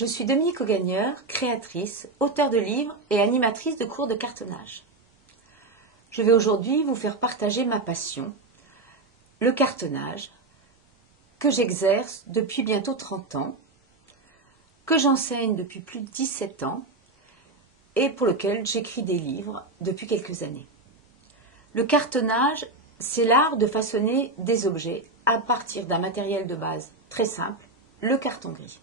Je suis Dominique Augagneur, créatrice, auteure de livres et animatrice de cours de cartonnage. Je vais aujourd'hui vous faire partager ma passion, le cartonnage, que j'exerce depuis bientôt 30 ans, que j'enseigne depuis plus de 17 ans et pour lequel j'écris des livres depuis quelques années. Le cartonnage, c'est l'art de façonner des objets à partir d'un matériel de base très simple, le carton gris.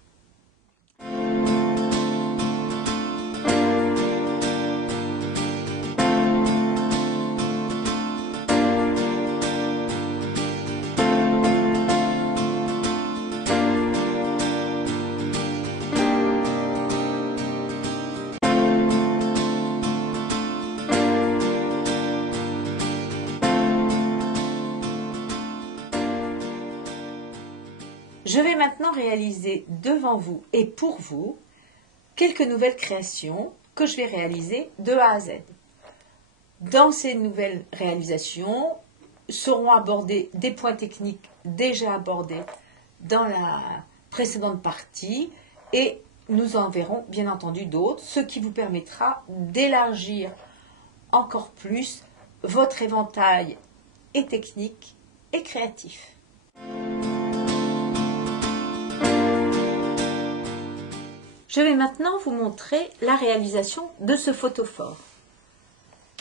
Je vais maintenant réaliser devant vous et pour vous quelques nouvelles créations que je vais réaliser de A à Z. Dans ces nouvelles réalisations seront abordés des points techniques déjà abordés dans la précédente partie et nous en verrons bien entendu d'autres, ce qui vous permettra d'élargir encore plus votre éventail et technique et créatif. Je vais maintenant vous montrer la réalisation de ce photophore.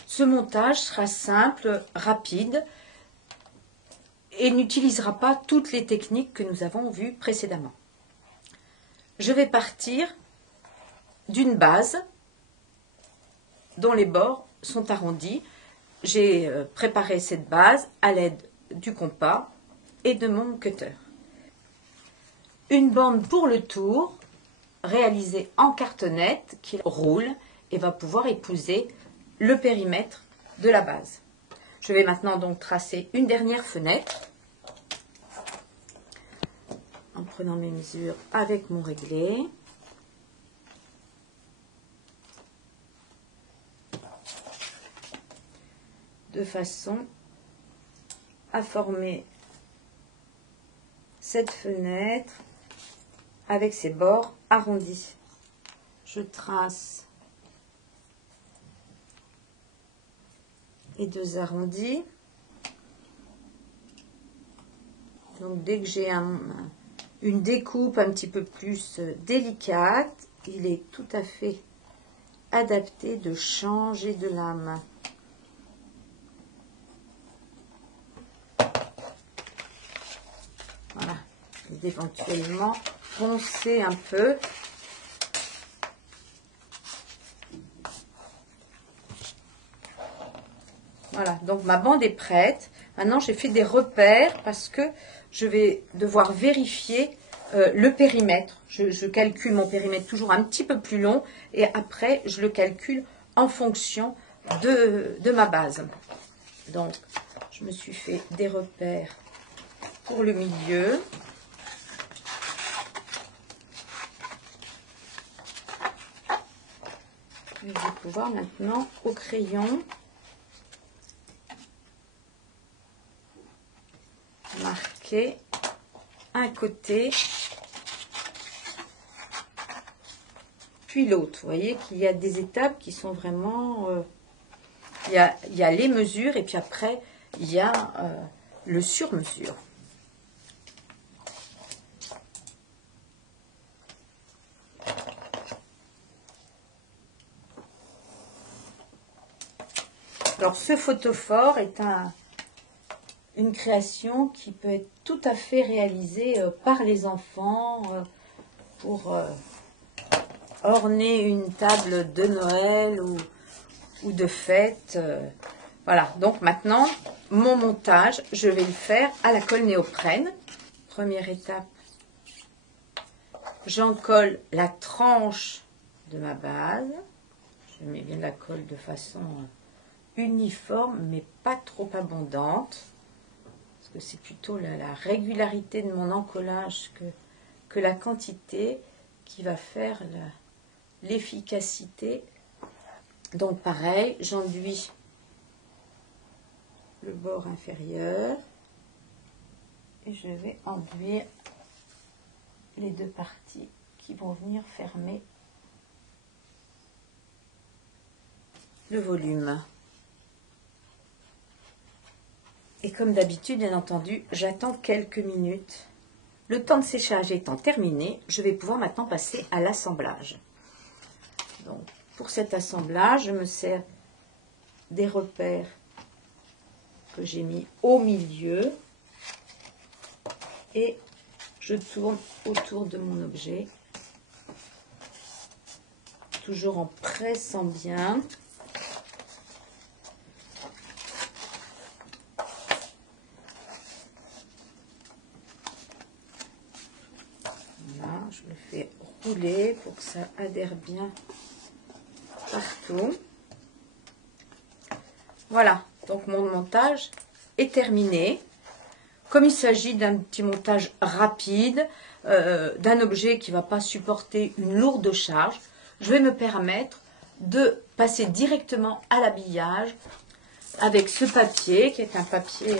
Ce montage sera simple, rapide et n'utilisera pas toutes les techniques que nous avons vues précédemment. Je vais partir d'une base dont les bords sont arrondis. J'ai préparé cette base à l'aide du compas et de mon cutter. Une bande pour le tour réalisée en cartonnette qui roule et va pouvoir épouser le périmètre de la base. Je vais maintenant donc tracer une dernière fenêtre en prenant mes mesures avec mon réglé. De façon à former cette fenêtre avec ses bords arrondis. Je trace les deux arrondis. Donc dès que j'ai une découpe un petit peu plus délicate, il est tout à fait adapté de changer de lame. Voilà, et d'éventuellement poncer un peu. Voilà, donc ma bande est prête. Maintenant, j'ai fait des repères parce que je vais devoir vérifier le périmètre. Je calcule mon périmètre toujours un petit peu plus long et après, je le calcule en fonction de ma base. Donc, je me suis fait des repères pour le milieu. Je vais pouvoir maintenant, au crayon, marquer un côté, puis l'autre. Vous voyez qu'il y a des étapes qui sont vraiment... il y a les mesures et puis après, il y a le sur-mesure. Alors, ce photophore est une création qui peut être tout à fait réalisée par les enfants pour orner une table de Noël ou de fête. Voilà, donc maintenant, mon montage, je vais le faire à la colle néoprène. Première étape, j'encolle la tranche de ma base. Je mets bien la colle de façon uniforme, mais pas trop abondante. Parce que c'est plutôt la régularité de mon encollage que la quantité qui va faire l'efficacité. Donc pareil, j'enduis le bord inférieur et je vais enduire les deux parties qui vont venir fermer le volume. Et comme d'habitude, bien entendu, j'attends quelques minutes. Le temps de séchage étant terminé, je vais pouvoir maintenant passer à l'assemblage. Donc, pour cet assemblage, je me sers des repères que j'ai mis au milieu et je tourne autour de mon objet, toujours en pressant bien. Voilà, je le fais rouler pour que ça adhère bien partout. Voilà, donc mon montage est terminé. Comme il s'agit d'un petit montage rapide, d'un objet qui ne va pas supporter une lourde charge, je vais me permettre de passer directement à l'habillage avec ce papier qui est un papier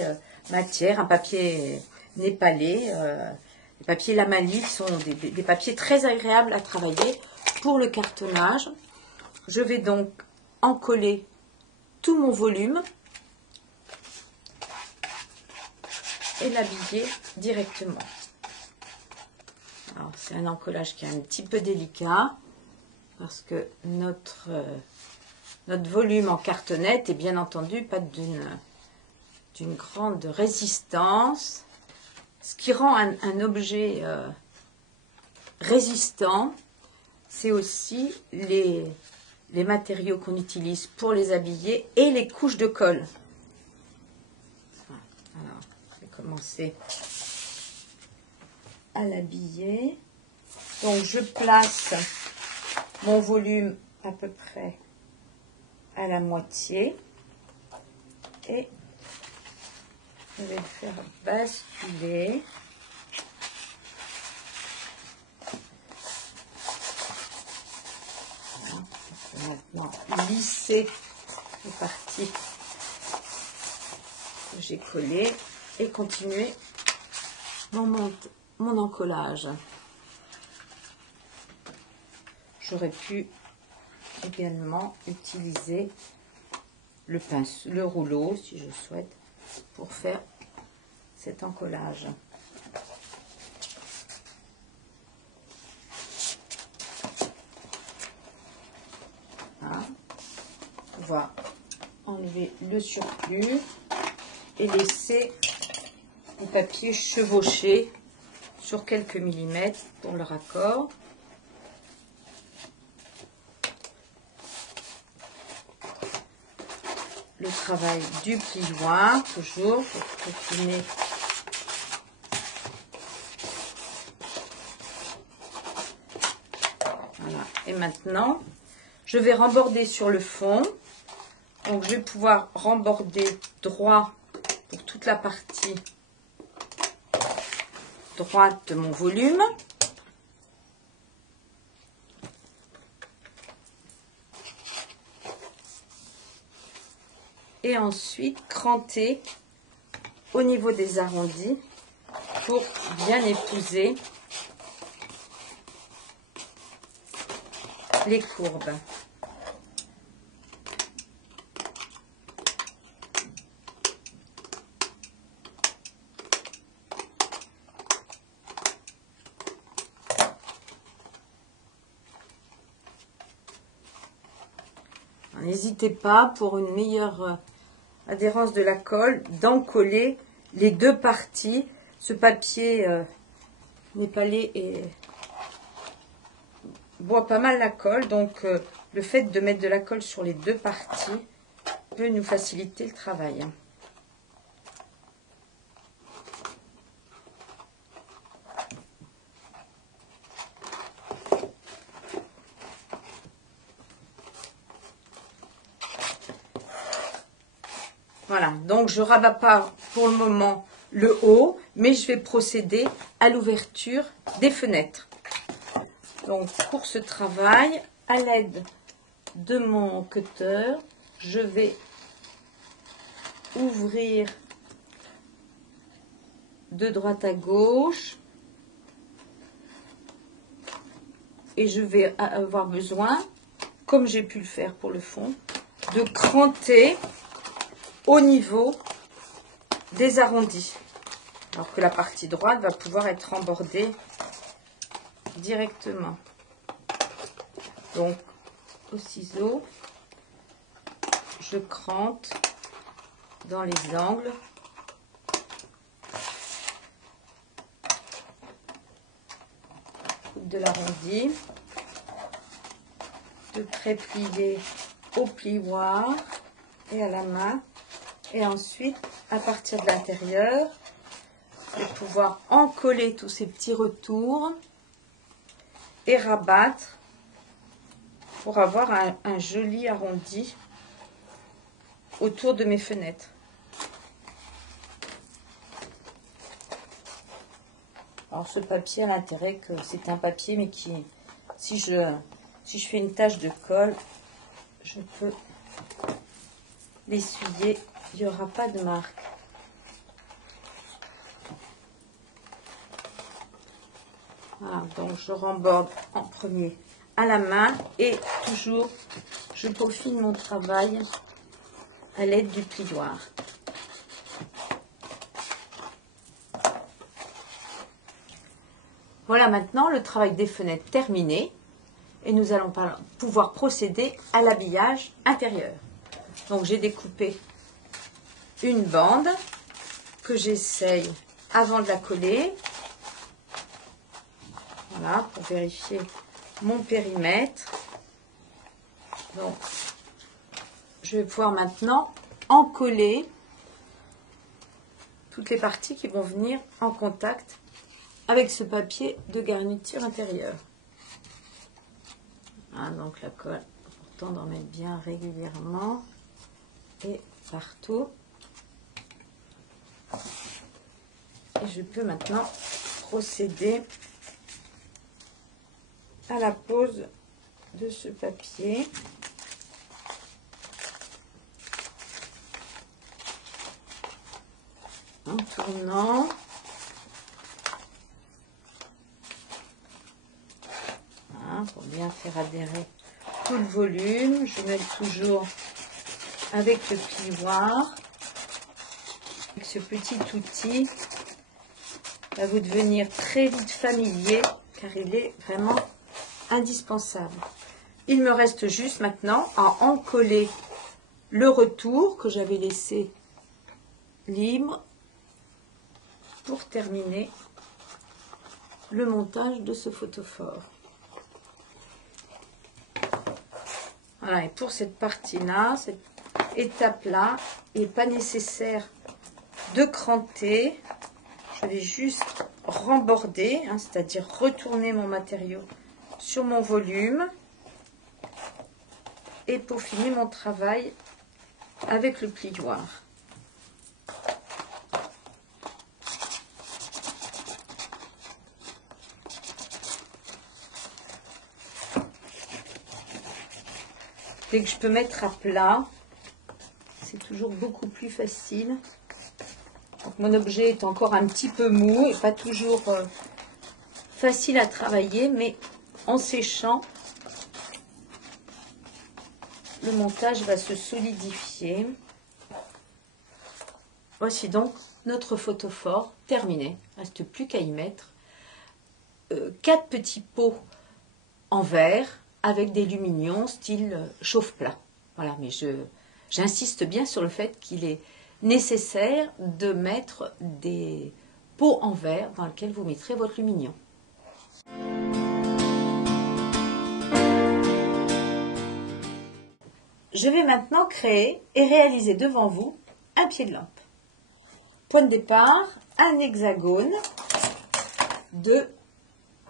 matière, un papier népalais. Les papiers Lamali sont des papiers très agréables à travailler pour le cartonnage. Je vais donc encoller tout mon volume et l'habiller directement. Alors c'est un encollage qui est un petit peu délicat parce que notre volume en cartonnette est bien entendu pas d'une grande résistance. Ce qui rend un objet résistant, c'est aussi les matériaux qu'on utilise pour les habiller et les couches de colle. Alors, je vais commencer à l'habiller. Donc, je place mon volume à peu près à la moitié et je vais le faire basculer. Voilà. On va maintenant lisser les parties que j'ai collées et continuer mon encollage. J'aurais pu également utiliser le rouleau, si je souhaite, pour faire cet encollage. Voilà. On va enlever le surplus et laisser le papier chevaucher sur quelques millimètres pour le raccord. Le travail du pli-joint, toujours pour peaufiner voilà. Et maintenant, je vais remborder sur le fond. Donc, je vais pouvoir remborder droit pour toute la partie droite de mon volume. Et ensuite cranter au niveau des arrondis pour bien épouser les courbes. N'hésitez pas, pour une meilleure adhérence de la colle, d'encoller les deux parties. Ce papier népalais boit pas mal la colle, donc le fait de mettre de la colle sur les deux parties peut nous faciliter le travail. Voilà, donc je rabats pas pour le moment le haut, mais je vais procéder à l'ouverture des fenêtres. Donc pour ce travail, à l'aide de mon cutter, je vais ouvrir de droite à gauche et je vais avoir besoin, comme j'ai pu le faire pour le fond, de cranter au niveau des arrondis. Alors que la partie droite va pouvoir être embordée directement. Donc, au ciseau, je crante dans les angles. Coupe de l'arrondi. De pré-plier au plioir et à la main. Et ensuite, à partir de l'intérieur, je vais pouvoir encoller tous ces petits retours et rabattre pour avoir un joli arrondi autour de mes fenêtres. Alors ce papier a l'intérêt que c'est un papier mais qui, si je fais une tache de colle, je peux l'essuyer, il n'y aura pas de marque. Voilà, donc je remborde en premier à la main et toujours je peaufine mon travail à l'aide du plioir. Voilà maintenant le travail des fenêtres terminé et nous allons pouvoir procéder à l'habillage intérieur. Donc j'ai découpé une bande que j'essaye avant de la coller. Voilà, pour vérifier mon périmètre. Donc, je vais pouvoir maintenant encoller toutes les parties qui vont venir en contact avec ce papier de garniture intérieure. Ah, donc la colle, important d'en mettre bien régulièrement et partout. Et je peux maintenant procéder à la pose de ce papier. En tournant. Voilà, pour bien faire adhérer tout le volume. Je mets toujours avec le plioir. Avec ce petit outil, va vous devenir très vite familier car il est vraiment indispensable. Il me reste juste maintenant à encoller le retour que j'avais laissé libre pour terminer le montage de ce photophore. Voilà, et pour cette partie-là, cette étape-là, il n'est pas nécessaire de cranter. Je vais juste remborder, hein, c'est-à-dire retourner mon matériau sur mon volume et peaufiner mon travail avec le plioir. Dès que je peux mettre à plat, c'est toujours beaucoup plus facile. Donc, mon objet est encore un petit peu mou et pas toujours facile à travailler, mais en séchant, le montage va se solidifier. Voici donc notre photophore terminé. Il ne reste plus qu'à y mettre 4 petits pots en verre avec des lumignons style chauffe-plat. Voilà, mais j'insiste bien sur le fait qu'il est nécessaire de mettre des pots en verre dans lesquels vous mettrez votre lumignon. Je vais maintenant créer et réaliser devant vous un pied de lampe. Point de départ, un hexagone de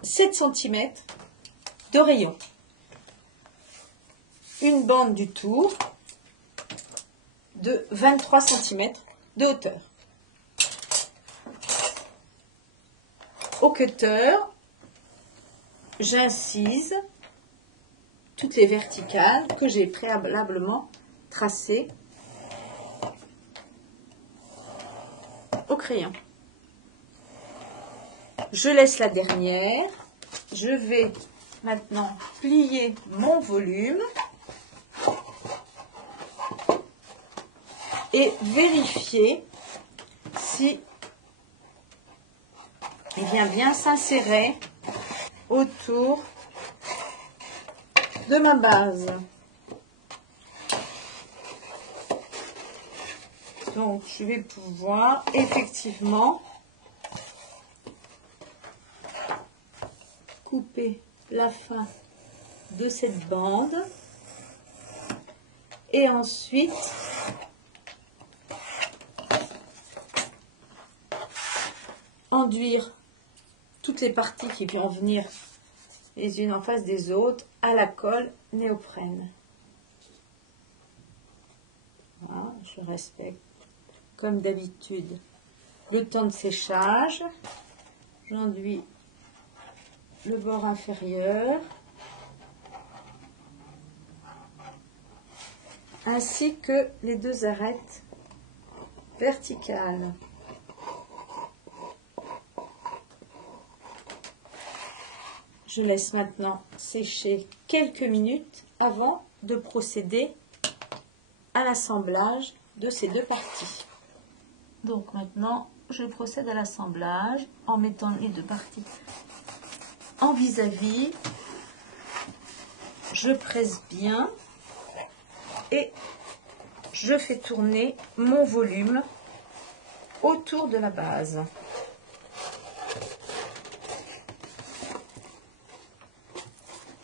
7 cm de rayon. Une bande du tour de 23 cm de hauteur. Au cutter, j'incise toutes les verticales que j'ai préalablement tracées au crayon. Je laisse la dernière. Je vais maintenant plier mon volume et vérifier si il vient bien s'insérer autour de ma base. Donc je vais pouvoir effectivement couper la fin de cette bande et ensuite enduire toutes les parties qui vont venir les unes en face des autres à la colle néoprène. Voilà, je respecte comme d'habitude le temps de séchage. J'enduis le bord inférieur ainsi que les deux arêtes verticales. Je laisse maintenant sécher quelques minutes avant de procéder à l'assemblage de ces deux parties. Donc maintenant, je procède à l'assemblage en mettant les deux parties en vis-à-vis. Je presse bien et je fais tourner mon volume autour de la base.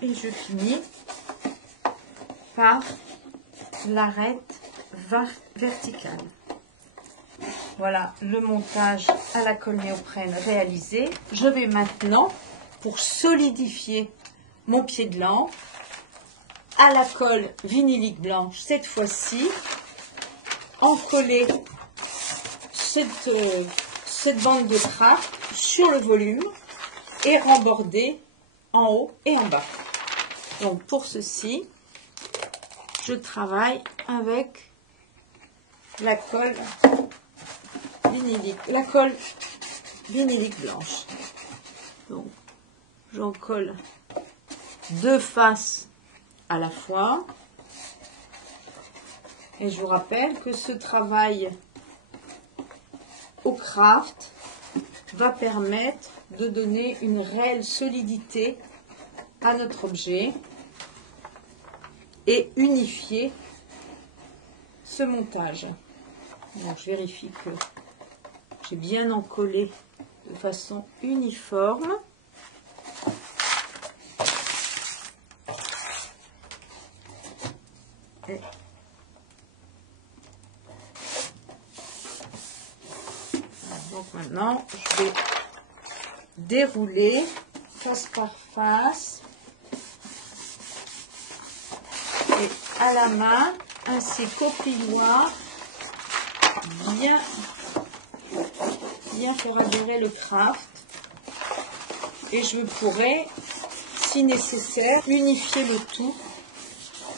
Et je finis par l'arête verticale. Voilà le montage à la colle néoprène réalisé. Je vais maintenant, pour solidifier mon pied de lampe, à la colle vinylique blanche, cette fois-ci, encoller cette bande de craft sur le volume et remborder en haut et en bas. Donc pour ceci, je travaille avec la colle vinylique blanche. Donc j'en colle deux faces à la fois. Et je vous rappelle que ce travail au craft va permettre de donner une réelle solidité à notre objet et unifier ce montage. Donc je vérifie que j'ai bien encollé de façon uniforme. Et donc maintenant, je vais dérouler face par face et à la main ainsi qu'au plioir bien faire adorer le craft, et je pourrai, si nécessaire, unifier le tout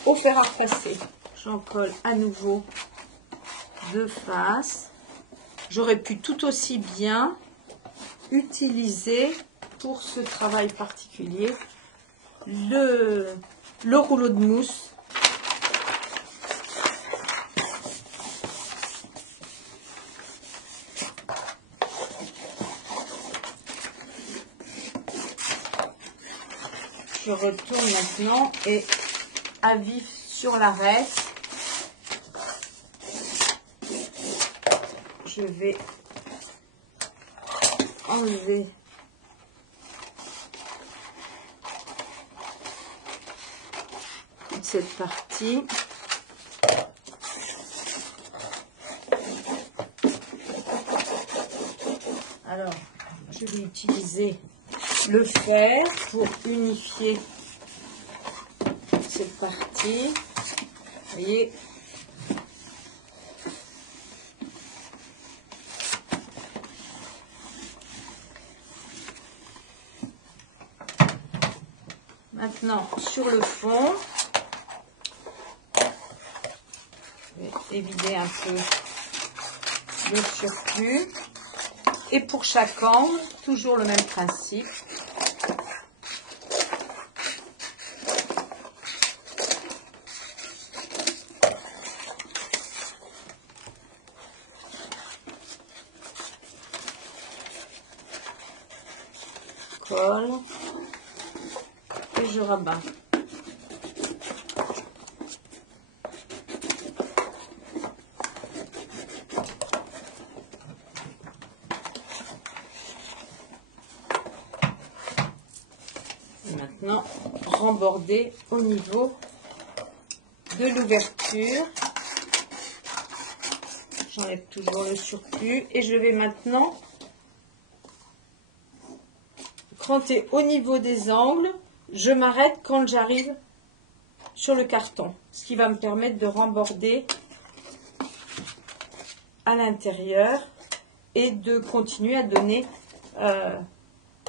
au fer à repasser. J'en colle à nouveau deux faces. J'aurais pu tout aussi bien utiliser pour ce travail particulier le rouleau de mousse. Je retourne maintenant et à vif sur l'arête, je vais enlever toute cette partie. Alors, je vais utiliser le fer pour unifier cette partie. Vous voyez, maintenant sur le fond, je vais évider un peu le surplus. Et pour chaque angle, toujours le même principe. colle et je rabats. Et maintenant, remborder au niveau de l'ouverture. J'enlève toujours le surplus et je vais maintenant cranter au niveau des angles. Je m'arrête quand j'arrive sur le carton, ce qui va me permettre de remborder à l'intérieur et de continuer à donner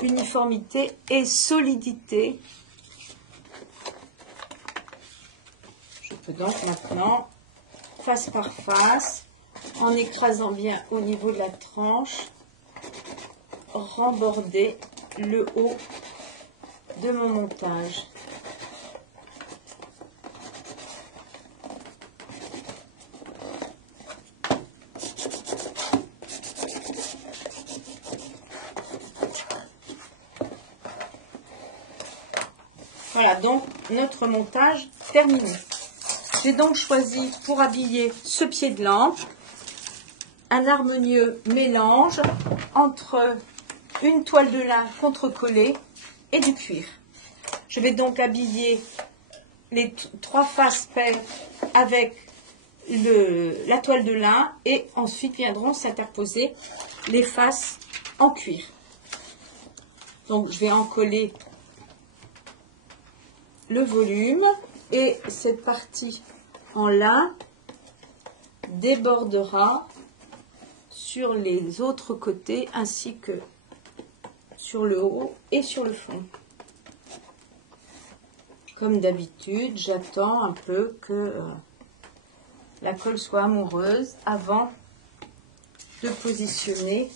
uniformité et solidité. Je peux donc maintenant, face par face, en écrasant bien au niveau de la tranche, remborder le haut de mon montage. Voilà donc notre montage terminé. J'ai donc choisi pour habiller ce pied de lampe un harmonieux mélange entre une toile de lin contrecollée et du cuir. Je vais donc habiller les trois faces paires avec la toile de lin et ensuite viendront s'interposer les faces en cuir. Donc je vais encoller le volume et cette partie en lin débordera sur les autres côtés ainsi que sur le haut et sur le fond. Comme d'habitude, j'attends un peu que la colle soit amoureuse avant de positionner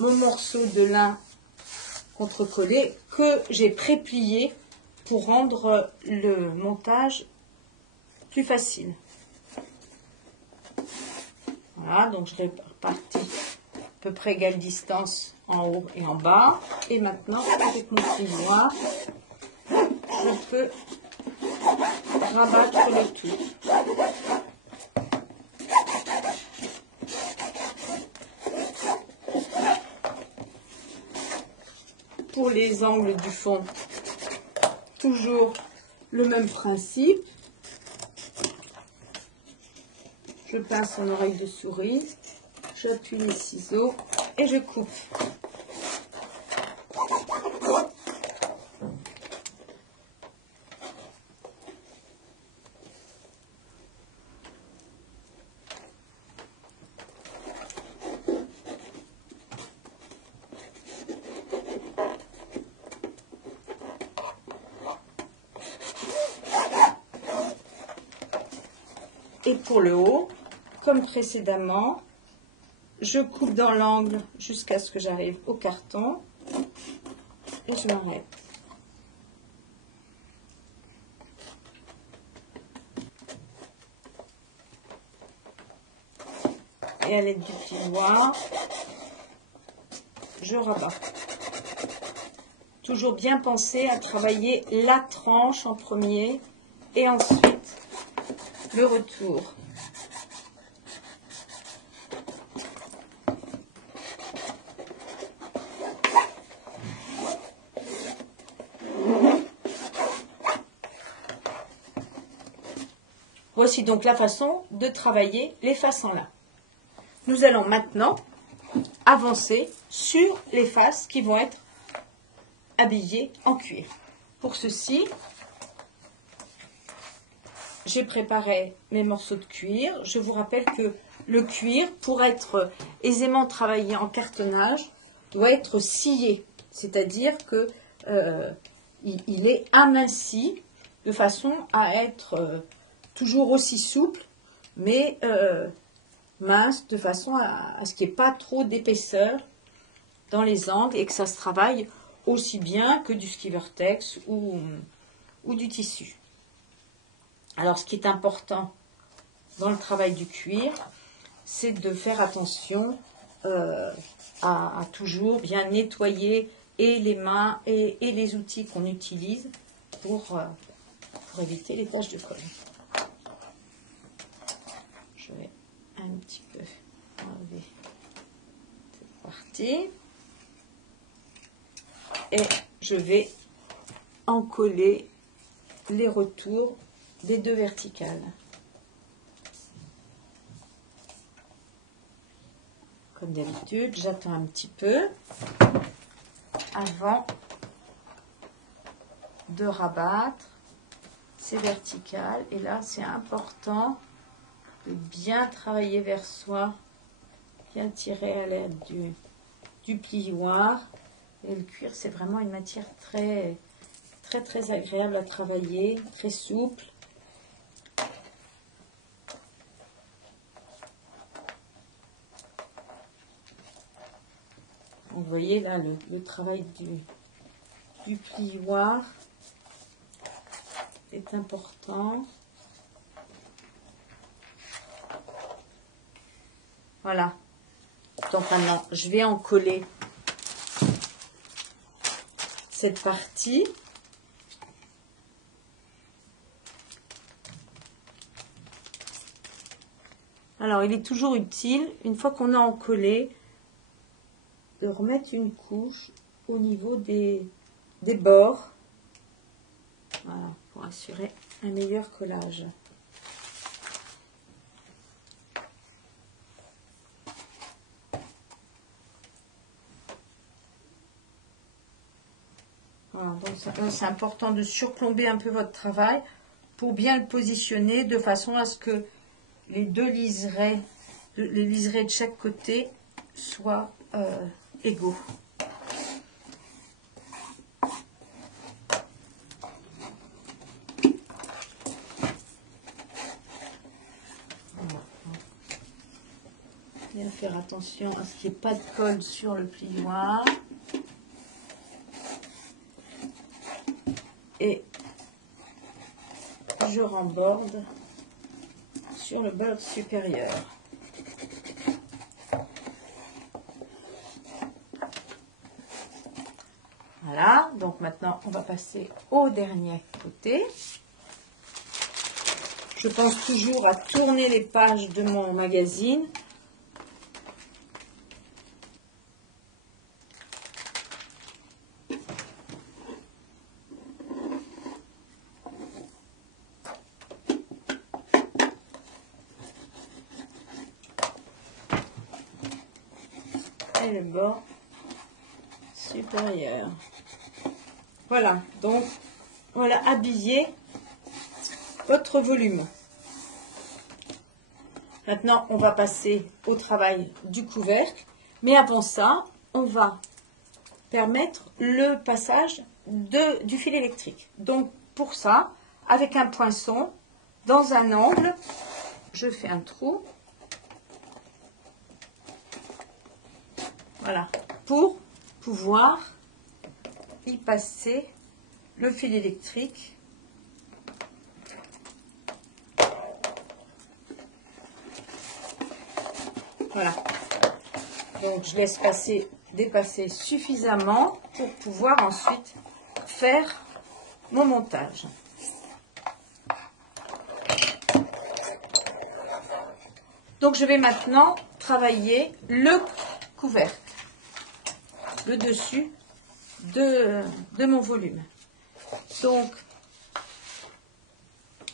mon morceau de lin contrecollé que j'ai préplié pour rendre le montage plus facile. Voilà, donc je répartis à peu près égale distance en haut et en bas. Et maintenant, avec mon plioir, je peux rabattre le tout. Pour les angles du fond, toujours le même principe. Je pince en oreille de souris, j'appuie les ciseaux et je coupe. Et pour le haut, comme précédemment, je coupe dans l'angle jusqu'à ce que j'arrive au carton et je m'arrête. Et à l'aide du plioir, je rabats. Toujours bien penser à travailler la tranche en premier et ensuite le retour. Voici donc la façon de travailler les faces en lin. Nous allons maintenant avancer sur les faces qui vont être habillées en cuir. Pour ceci, j'ai préparé mes morceaux de cuir. Je vous rappelle que le cuir, pour être aisément travaillé en cartonnage, doit être scié. C'est-à-dire que il est aminci de façon à être toujours aussi souple, mais mince, de façon à ce qu'il n'y ait pas trop d'épaisseur dans les angles et que ça se travaille aussi bien que du ski vertex ou du tissu. Alors, ce qui est important dans le travail du cuir, c'est de faire attention à toujours bien nettoyer et les mains et les outils qu'on utilise pour éviter les taches de colle. Je vais un petit peu enlever cette partie et je vais en coller les retours des deux verticales. Comme d'habitude, j'attends un petit peu avant de rabattre ces verticales. Et là, c'est important de bien travailler vers soi, bien tirer à l'aide du plioir. Et le cuir, c'est vraiment une matière très agréable à travailler, très souple. Vous voyez là le travail du plioir est important. Voilà. Donc maintenant, je vais en coller cette partie. Alors, il est toujours utile, une fois qu'on a encollé, de remettre une couche au niveau des bords. Voilà, pour assurer un meilleur collage. Voilà, donc c'est important de surplomber un peu votre travail pour bien le positionner de façon à ce que les liserés de chaque côté soient égaux. Bien faire attention à ce qu'il n'y ait pas de colle sur le plioir. Et je remborde sur le bord supérieur. Voilà, donc maintenant on va passer au dernier côté. Je pense toujours à tourner les pages de mon magazine. Et le bord supérieur. Voilà, donc voilà, habillé votre volume. Maintenant, on va passer au travail du couvercle. Mais avant ça, on va permettre le passage du fil électrique. Donc, pour ça, avec un poinçon, dans un angle, je fais un trou. Voilà, pour pouvoir y passer le fil électrique. Voilà. Donc je laisse dépasser suffisamment pour pouvoir ensuite faire mon montage. Donc je vais maintenant travailler le couvercle, le dessus de mon volume. Donc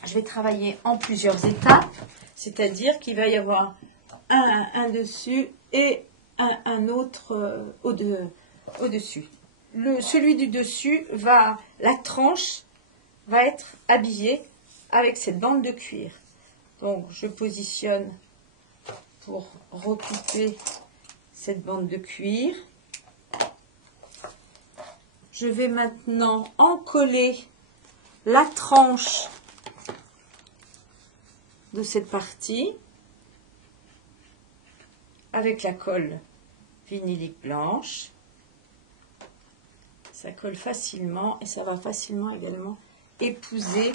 je vais travailler en plusieurs étapes, c'est-à-dire qu'il va y avoir un dessus et un autre au-dessus. Celui du dessus, la tranche va être habillée avec cette bande de cuir. Donc je positionne pour recouper cette bande de cuir. Je vais maintenant encoller la tranche de cette partie avec la colle vinylique blanche. Ça colle facilement et ça va facilement également épouser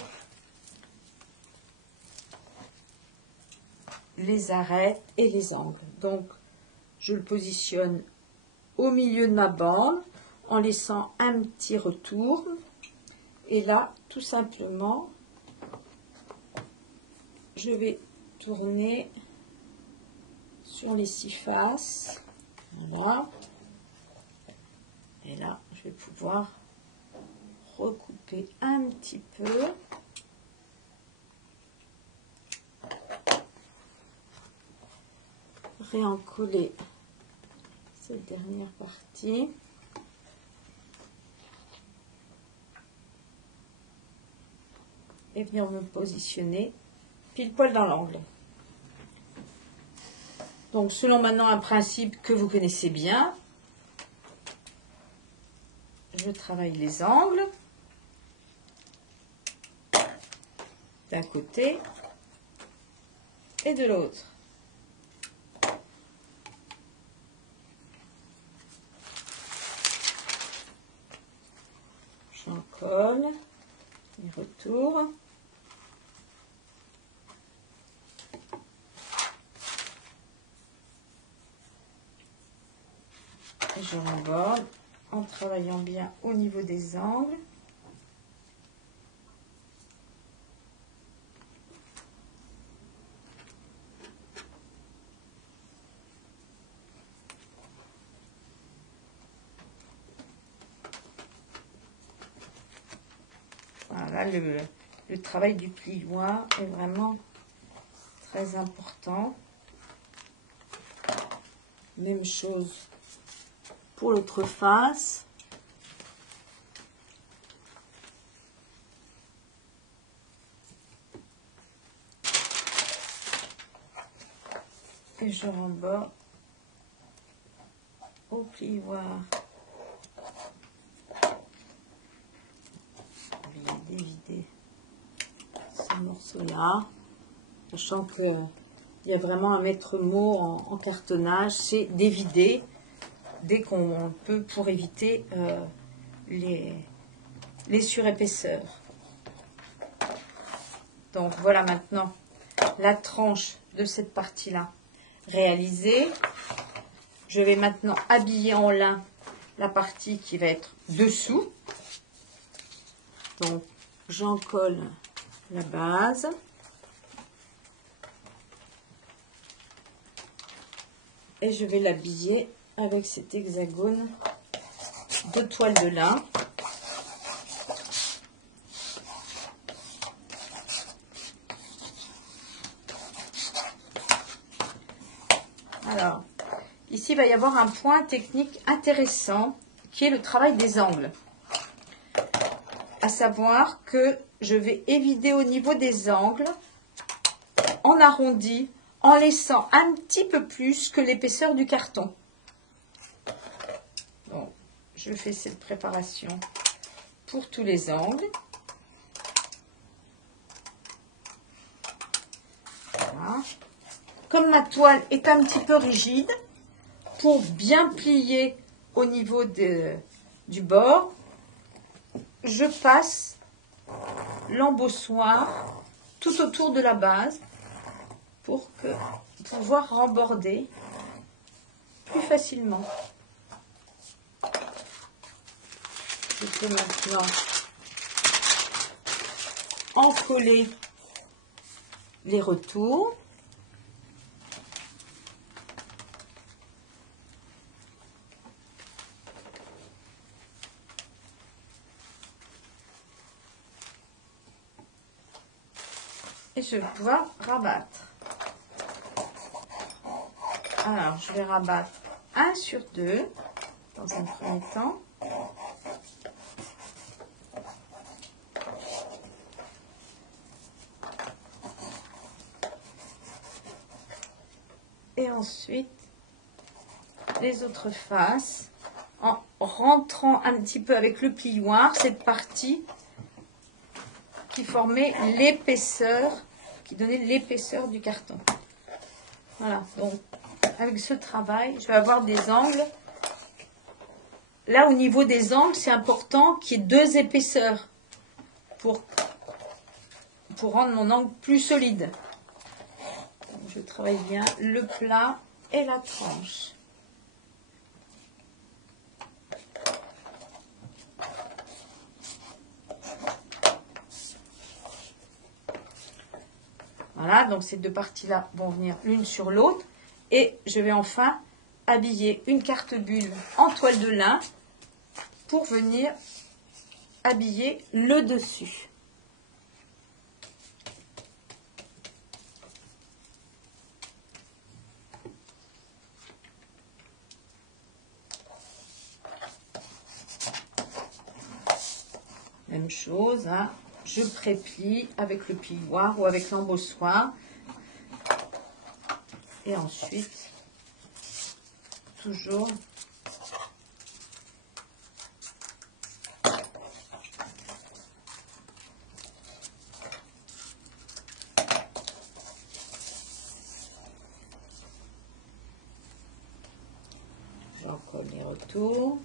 les arêtes et les angles. Donc je le positionne au milieu de ma bande en laissant un petit retour. Et là, tout simplement, je vais tourner sur les 6 faces. Voilà. Et là, je vais pouvoir recouper un petit peu. Réencoller cette dernière partie. Et venir me positionner pile poil dans l'angle. Donc selon maintenant un principe que vous connaissez bien, je travaille les angles d'un côté et de l'autre. J'en colle, les retours. Et je remborde en travaillant bien au niveau des angles. Voilà, le travail du plioir est vraiment très important. Même chose pour l'autre face. Et je remborde au plioir. Dévider ce morceau-là, sachant que il y a vraiment un maître mot en cartonnage, c'est d'évider dès qu'on peut pour éviter les surépaisseurs. Donc voilà maintenant la tranche de cette partie-là réalisée. Je vais maintenant habiller en lin la partie qui va être dessous. Donc j'en colle la base. Et je vais l'habiller avec cet hexagone de toile de lin. Alors, ici il va y avoir un point technique intéressant qui est le travail des angles. À savoir que je vais évider au niveau des angles en arrondi, en laissant un petit peu plus que l'épaisseur du carton. Donc, je fais cette préparation pour tous les angles. Voilà. Comme ma toile est un petit peu rigide, pour bien plier au niveau du bord, je passe l'embossoir tout autour de la base pour pouvoir remborder plus facilement. Je peux maintenant encoller les retours. Et je vais pouvoir rabattre. Alors, je vais rabattre 1 sur 2 dans un premier temps. Et ensuite, les autres faces, en rentrant un petit peu avec le plioir, cette partie qui formait l'épaisseur, qui donnait l'épaisseur du carton. Voilà, donc avec ce travail, je vais avoir des angles. Là, au niveau des angles, c'est important qu'il y ait 2 épaisseurs pour rendre mon angle plus solide. Donc, je travaille bien le plat et la tranche. Voilà, donc ces deux parties-là vont venir l'une sur l'autre. Et je vais enfin habiller une carte bulle en toile de lin pour venir habiller le dessus. Même chose, hein, je préplie avec le plioir ou avec l'embossoir. Et ensuite, toujours j'en colle les retours.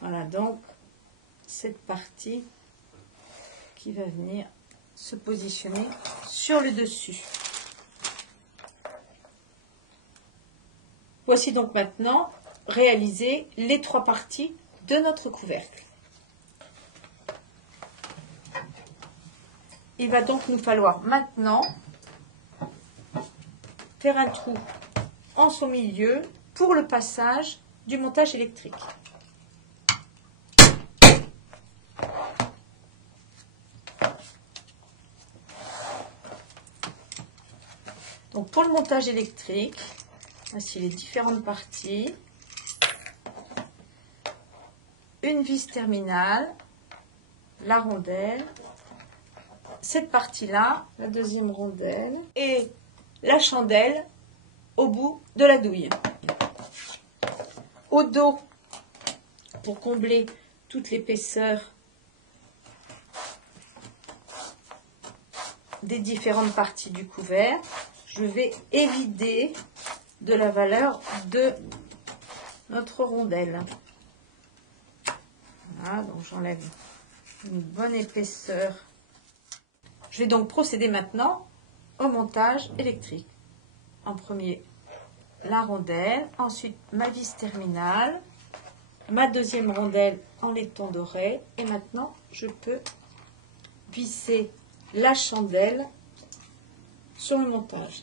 Voilà donc cette partie qui va venir se positionner sur le dessus. Voici donc maintenant réalisé les trois parties de notre couvercle. Il va donc nous falloir maintenant faire un trou en son milieu pour le passage du montage électrique. Donc pour le montage électrique, voici les différentes parties. Une vis terminale, la rondelle, cette partie-là, la deuxième rondelle, et la chandelle au bout de la douille. Au dos, pour combler toute l'épaisseur des différentes parties du couvert, je vais évider de la valeur de notre rondelle. Voilà, donc j'enlève une bonne épaisseur. Je vais donc procéder maintenant au montage électrique. En premier, la rondelle, ensuite ma vis terminale, ma deuxième rondelle en laiton doré, et maintenant je peux visser la chandelle sur le montage.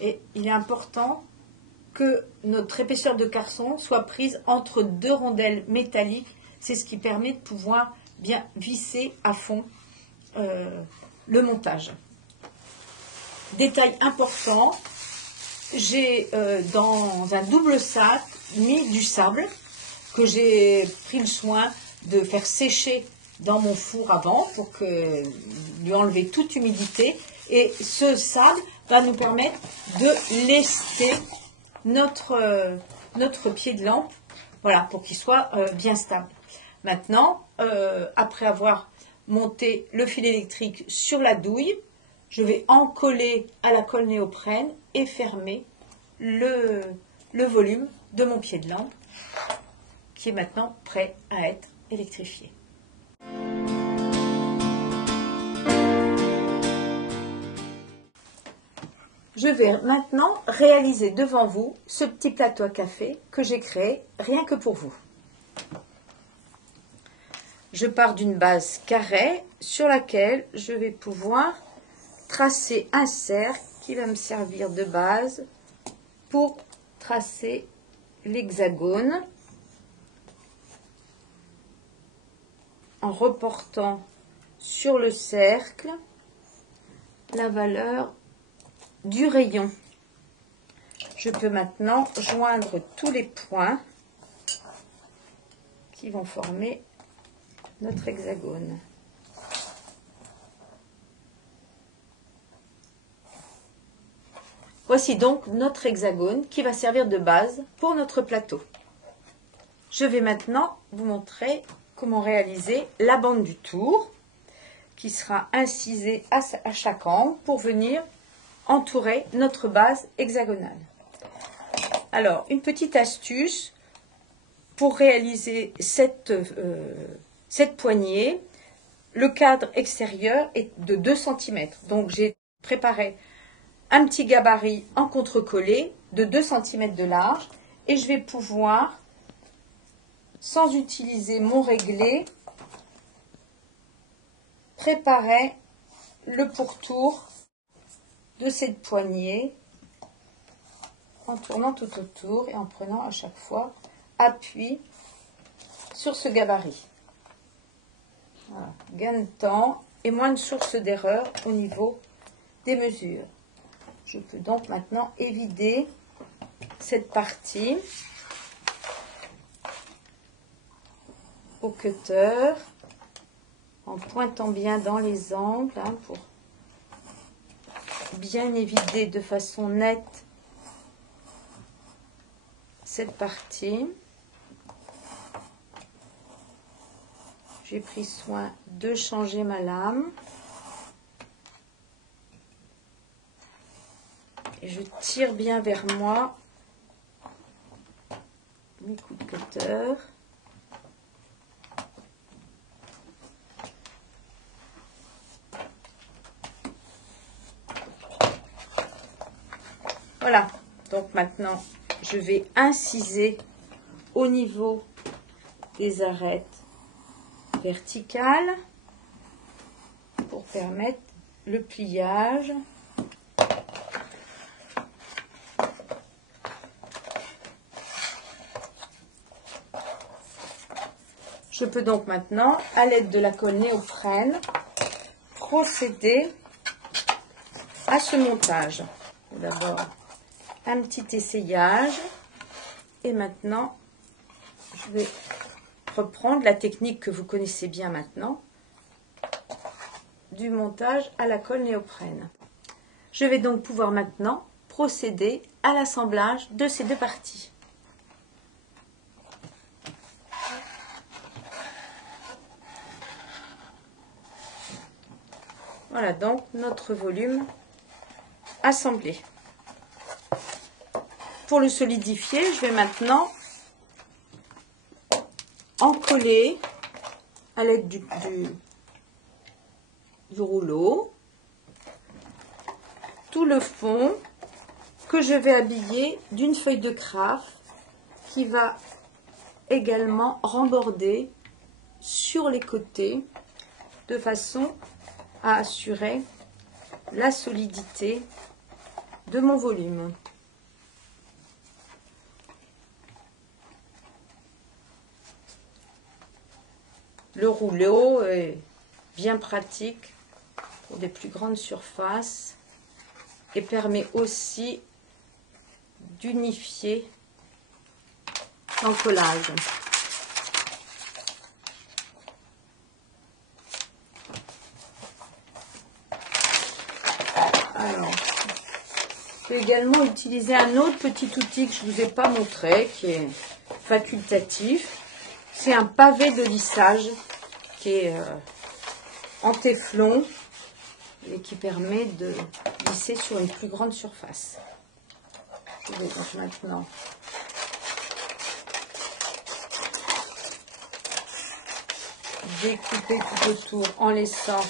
Et il est important que notre épaisseur de carton soit prise entre deux rondelles métalliques. C'est ce qui permet de pouvoir bien visser à fond le montage. Détail important, j'ai dans un double sac mis du sable que j'ai pris le soin de faire sécher dans mon four avant pour lui enlever toute humidité. Et ce sable va nous permettre de lester notre pied de lampe, voilà, pour qu'il soit bien stable. Maintenant, après avoir monté le fil électrique sur la douille, je vais en coller à la colle néoprène et fermer le volume de mon pied de lampe qui est maintenant prêt à être électrifié. Je vais maintenant réaliser devant vous ce petit plateau à café que j'ai créé rien que pour vous. Je pars d'une base carrée sur laquelle je vais pouvoir tracer un cercle qui va me servir de base pour tracer l'hexagone en reportant sur le cercle la valeur du rayon. Je peux maintenant joindre tous les points qui vont former notre hexagone. Voici donc notre hexagone qui va servir de base pour notre plateau. Je vais maintenant vous montrer comment réaliser la bande du tour qui sera incisée à chaque angle pour venir entourer notre base hexagonale. Alors, une petite astuce pour réaliser cette poignée, le cadre extérieur est de 2 cm. Donc j'ai préparé un petit gabarit en contre-collé de 2 cm de large et je vais pouvoir, sans utiliser mon réglé, préparer le pourtour de cette poignée en tournant tout autour et en prenant à chaque fois appui sur ce gabarit. Voilà. Gain de temps et moins de source d'erreur au niveau des mesures. Je peux donc maintenant évider cette partie au cutter en pointant bien dans les angles hein, pour bien évider de façon nette cette partie. J'ai pris soin de changer ma lame. Et je tire bien vers moi mes coups de cutter. Voilà, donc maintenant je vais inciser au niveau des arêtes verticales pour permettre le pliage. Je peux donc maintenant, à l'aide de la colle néoprène, procéder à ce montage. D'abord, un petit essayage. Et maintenant, je vais reprendre la technique que vous connaissez bien maintenant, du montage à la colle néoprène. Je vais donc pouvoir maintenant procéder à l'assemblage de ces deux parties. Voilà donc notre volume assemblé. Pour le solidifier, je vais maintenant encoller à l'aide du rouleau tout le fond que je vais habiller d'une feuille de craft qui va également remborder sur les côtés de façon à assurer la solidité de mon volume. Le rouleau est bien pratique pour des plus grandes surfaces et permet aussi d'unifier l'encollage. Alors, je vais également utiliser un autre petit outil que je ne vous ai pas montré, qui est facultatif. C'est un pavé de lissage qui est en téflon et qui permet de lisser sur une plus grande surface. Je vais donc maintenant découper tout autour en laissant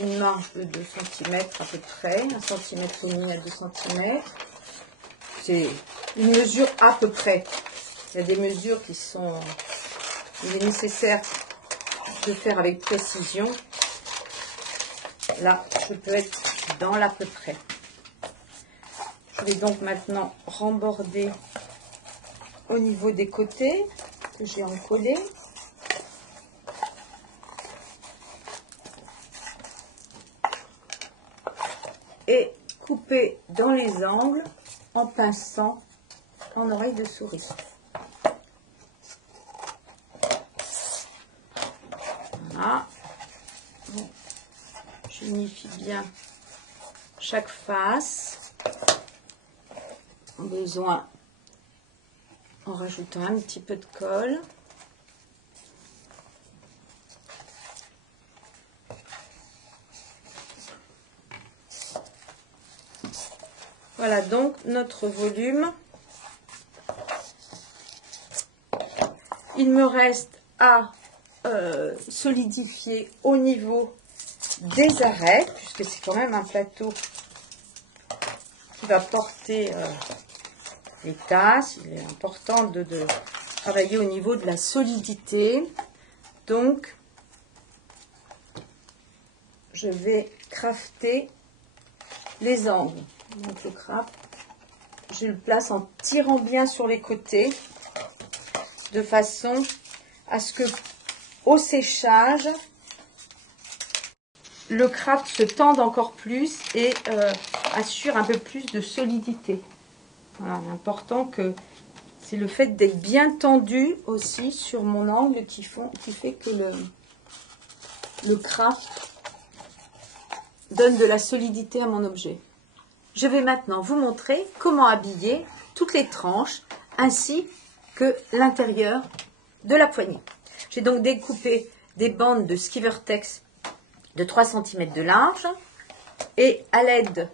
une marge de 2 cm à peu près, 1 cm et demi à 2 cm. C'est une mesure à peu près. Il y a des mesures qui sont... Il est nécessaire de faire avec précision. Là, je peux être dans l'à peu près. Je vais donc maintenant remborder au niveau des côtés que j'ai encollés. Et couper dans les angles en pinçant en oreille de souris. Voilà. Bon. J'unifie bien chaque face. Besoin en rajoutant un petit peu de colle. Voilà donc notre volume. Il me reste à solidifier au niveau des arêtes, puisque c'est quand même un plateau qui va porter les tasses. Il est important de travailler au niveau de la solidité. Donc, je vais crafter les angles. Donc, le craft, je le place en tirant bien sur les côtés, de façon à ce que, au séchage, le craft se tende encore plus et assure un peu plus de solidité. Voilà, l'important que c'est le fait d'être bien tendu aussi sur mon angle qui fait que le craft donne de la solidité à mon objet. Je vais maintenant vous montrer comment habiller toutes les tranches ainsi que l'intérieur de la poignée. J'ai donc découpé des bandes de Skivertex de 3 cm de large et à l'aide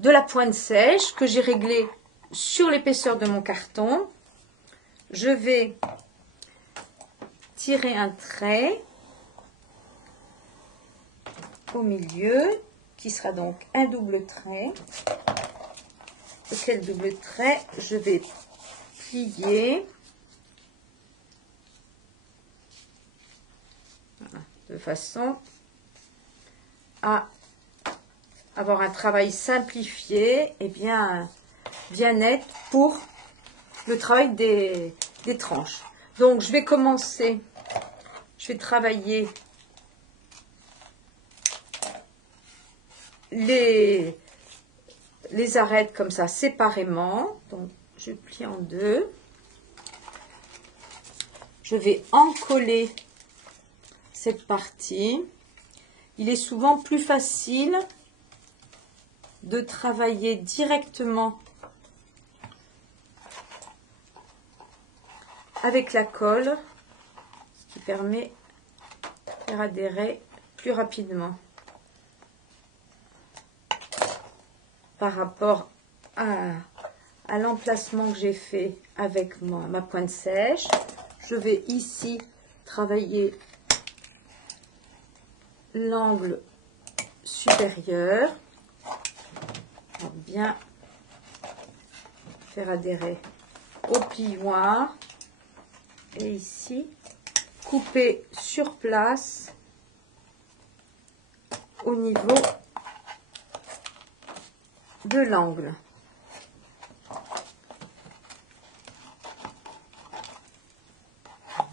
de la pointe sèche que j'ai réglée sur l'épaisseur de mon carton, je vais tirer un trait au milieu qui sera donc un double trait, auquel double trait je vais plier de façon à avoir un travail simplifié et bien net pour le travail des tranches. Donc je vais commencer, je vais travailler les arêtes comme ça séparément. Donc je plie en deux. Je vais encoller cette partie. Il est souvent plus facile de travailler directement avec la colle, ce qui permet de faire adhérer plus rapidement par rapport à l'emplacement que j'ai fait avec ma pointe sèche. Je vais ici travailler l'angle supérieur pour bien faire adhérer au plioir et ici couper sur place au niveau de l'angle.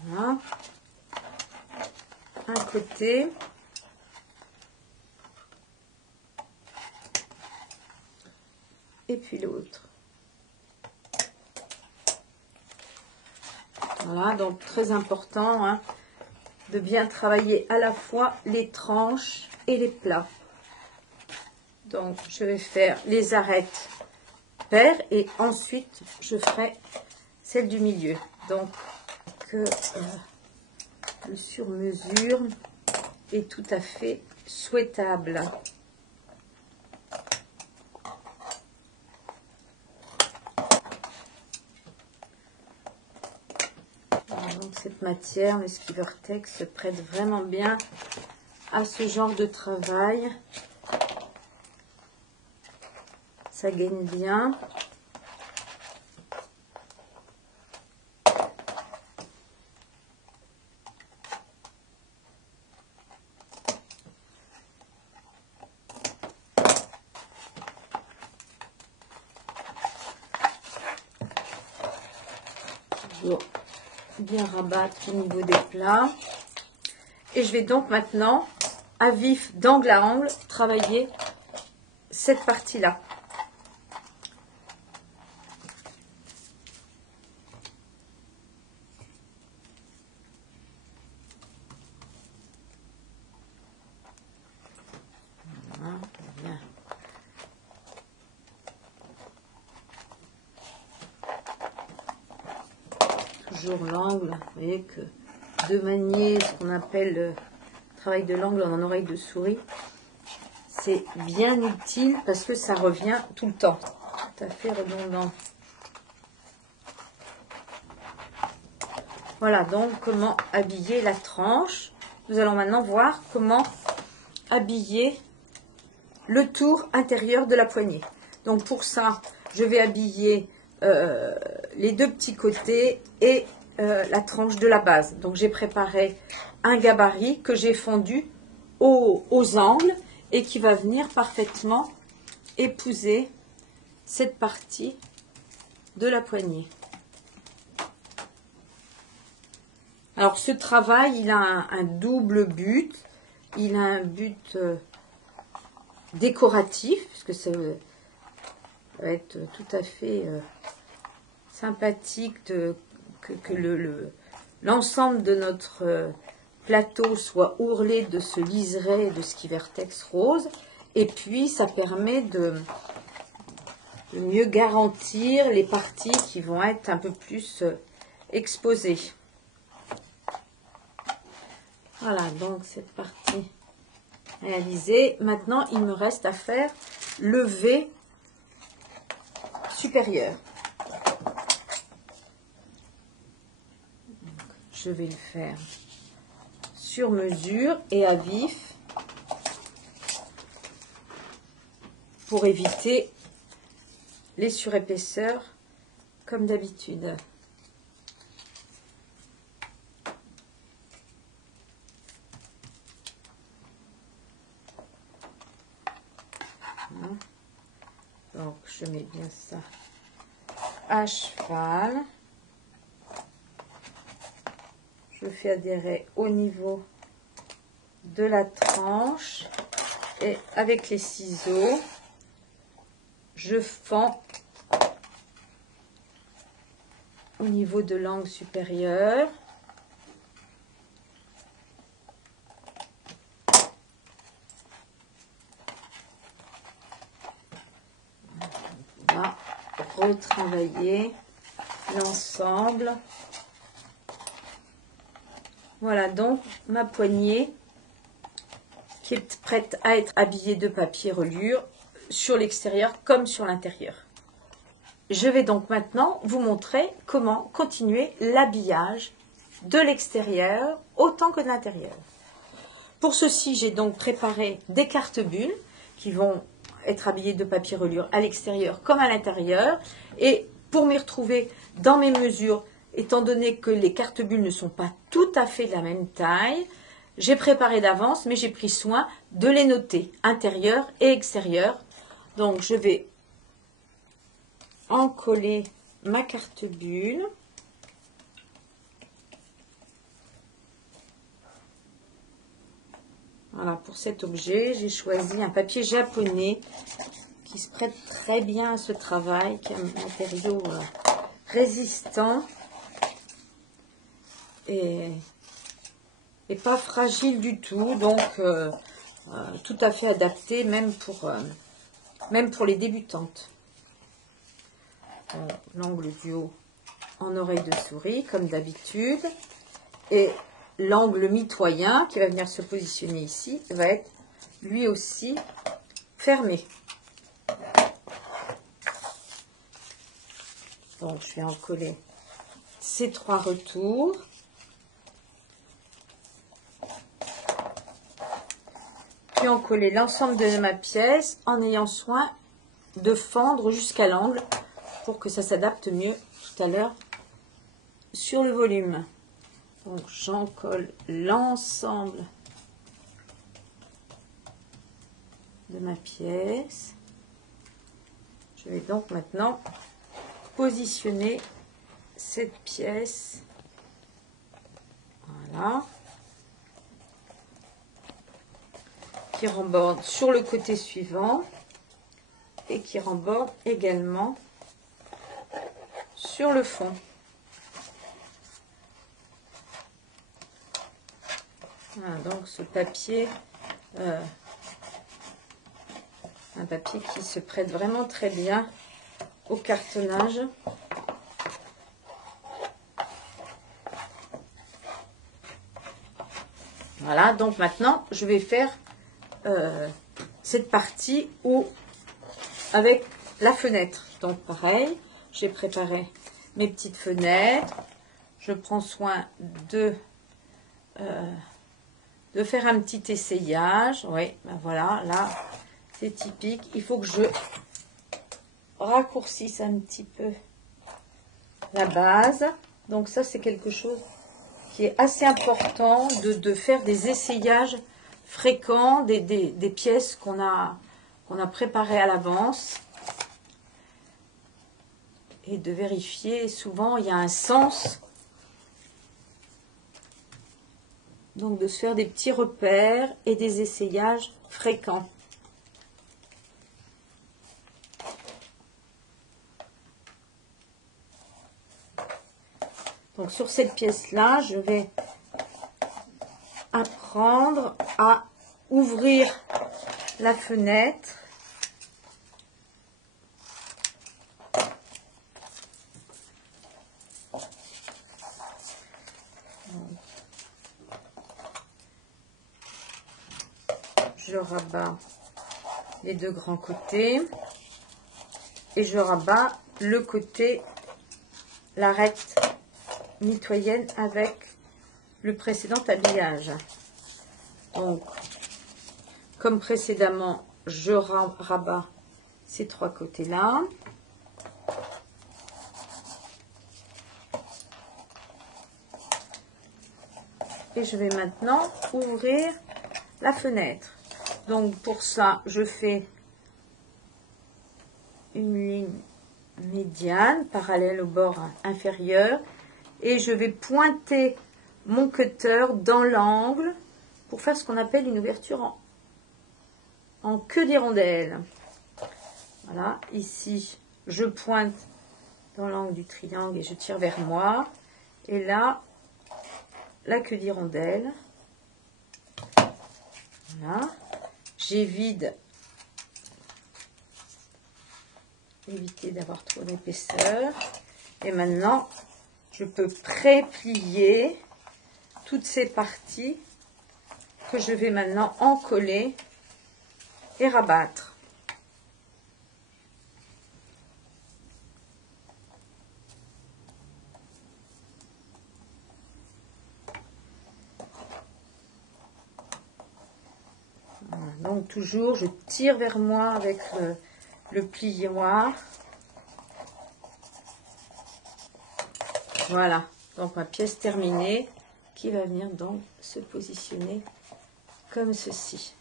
Voilà. Un côté. Et puis l'autre. Voilà, donc très important hein, de bien travailler à la fois les tranches et les plats. Donc je vais faire les arêtes paires et ensuite je ferai celle du milieu. Donc que le sur-mesure est tout à fait souhaitable. Donc cette matière, le Skivertex, se prête vraiment bien à ce genre de travail. Ça gagne bien. Toujours bien rabattre au niveau des plats. Et je vais donc maintenant, à vif, d'angle à angle, travailler cette partie-là. Voilà, bien. Toujours l'angle, vous voyez que de manier ce qu'on appelle le travail de l'angle en oreille de souris, c'est bien utile parce que ça revient tout le temps, tout à fait redondant. Voilà donc comment habiller la tranche. Nous allons maintenant voir comment habiller le tour intérieur de la poignée. Donc pour ça, je vais habiller les deux petits côtés et la tranche de la base. Donc j'ai préparé un gabarit que j'ai fondu aux angles et qui va venir parfaitement épouser cette partie de la poignée. Alors ce travail, il a un double but. Il a un but décoratif, puisque ça va être tout à fait sympathique que l'ensemble de notre plateau soit ourlé de ce liseré et de ski vertex rose. Et puis ça permet de mieux garantir les parties qui vont être un peu plus exposées. Voilà, donc cette partie réalisée. Maintenant, il me reste à faire le V supérieur. Donc, je vais le faire sur mesure et à vif pour éviter les surépaisseurs comme d'habitude. Donc je mets bien ça à cheval. Je fais adhérer au niveau de la tranche et avec les ciseaux, je fends au niveau de l'angle supérieur. Retravailler l'ensemble. Voilà donc ma poignée qui est prête à être habillée de papier reliure sur l'extérieur comme sur l'intérieur. Je vais donc maintenant vous montrer comment continuer l'habillage de l'extérieur autant que de l'intérieur. Pour ceci, j'ai donc préparé des cartes bulles qui vont être habillées de papier reliure à l'extérieur comme à l'intérieur. Et pour m'y retrouver dans mes mesures, étant donné que les cartes bulles ne sont pas tout à fait de la même taille, j'ai préparé d'avance, mais j'ai pris soin de les noter, intérieur et extérieur. Donc je vais encoller ma carte bulle. Voilà, pour cet objet, j'ai choisi un papier japonais qui se prête très bien à ce travail, qui est un matériau résistant et pas fragile du tout, donc tout à fait adapté même pour les débutantes. L'angle du haut en oreille de souris comme d'habitude, et l'angle mitoyen qui va venir se positionner ici va être lui aussi fermé. Donc je vais en coller ces 3 retours. Puis en coller l'ensemble de ma pièce en ayant soin de fendre jusqu'à l'angle pour que ça s'adapte mieux tout à l'heure sur le volume. Donc j'en colle l'ensemble de ma pièce. Je vais donc maintenant positionner cette pièce. Voilà. Qui remborde sur le côté suivant et qui remborde également sur le fond. Voilà, donc ce papier, un papier qui se prête vraiment très bien au cartonnage. Voilà, donc maintenant je vais faire cette partie où avec la fenêtre. Donc pareil, j'ai préparé mes petites fenêtres je prends soin de faire un petit essayage. Oui, ben voilà, là, c'est typique. Il faut que je raccourcisse un petit peu la base. Donc ça, c'est quelque chose qui est assez important de faire des essayages fréquents des pièces qu'on a préparées à l'avance. Et de vérifier, souvent il y a un sens. Donc de se faire des petits repères et des essayages fréquents. Donc sur cette pièce-là, je vais apprendre à ouvrir la fenêtre. Je rabats les deux grands côtés et je rabats le côté, l'arête mitoyenne avec le précédent habillage. Donc, comme précédemment, je rabats ces trois côtés-là. Et je vais maintenant ouvrir la fenêtre. Donc pour ça, je fais une ligne médiane parallèle au bord inférieur et je vais pointer mon cutter dans l'angle pour faire ce qu'on appelle une ouverture en queue d'hirondelle. Voilà, ici je pointe dans l'angle du triangle et je tire vers moi. Et là, la queue d'hirondelle. Voilà. J'évite éviter d'avoir trop d'épaisseur. Et maintenant, je peux pré-plier toutes ces parties que je vais maintenant encoller et rabattre. Voilà, donc toujours, je tire vers moi avec le plioir. Voilà, donc ma pièce terminée qui va venir donc se positionner comme ceci.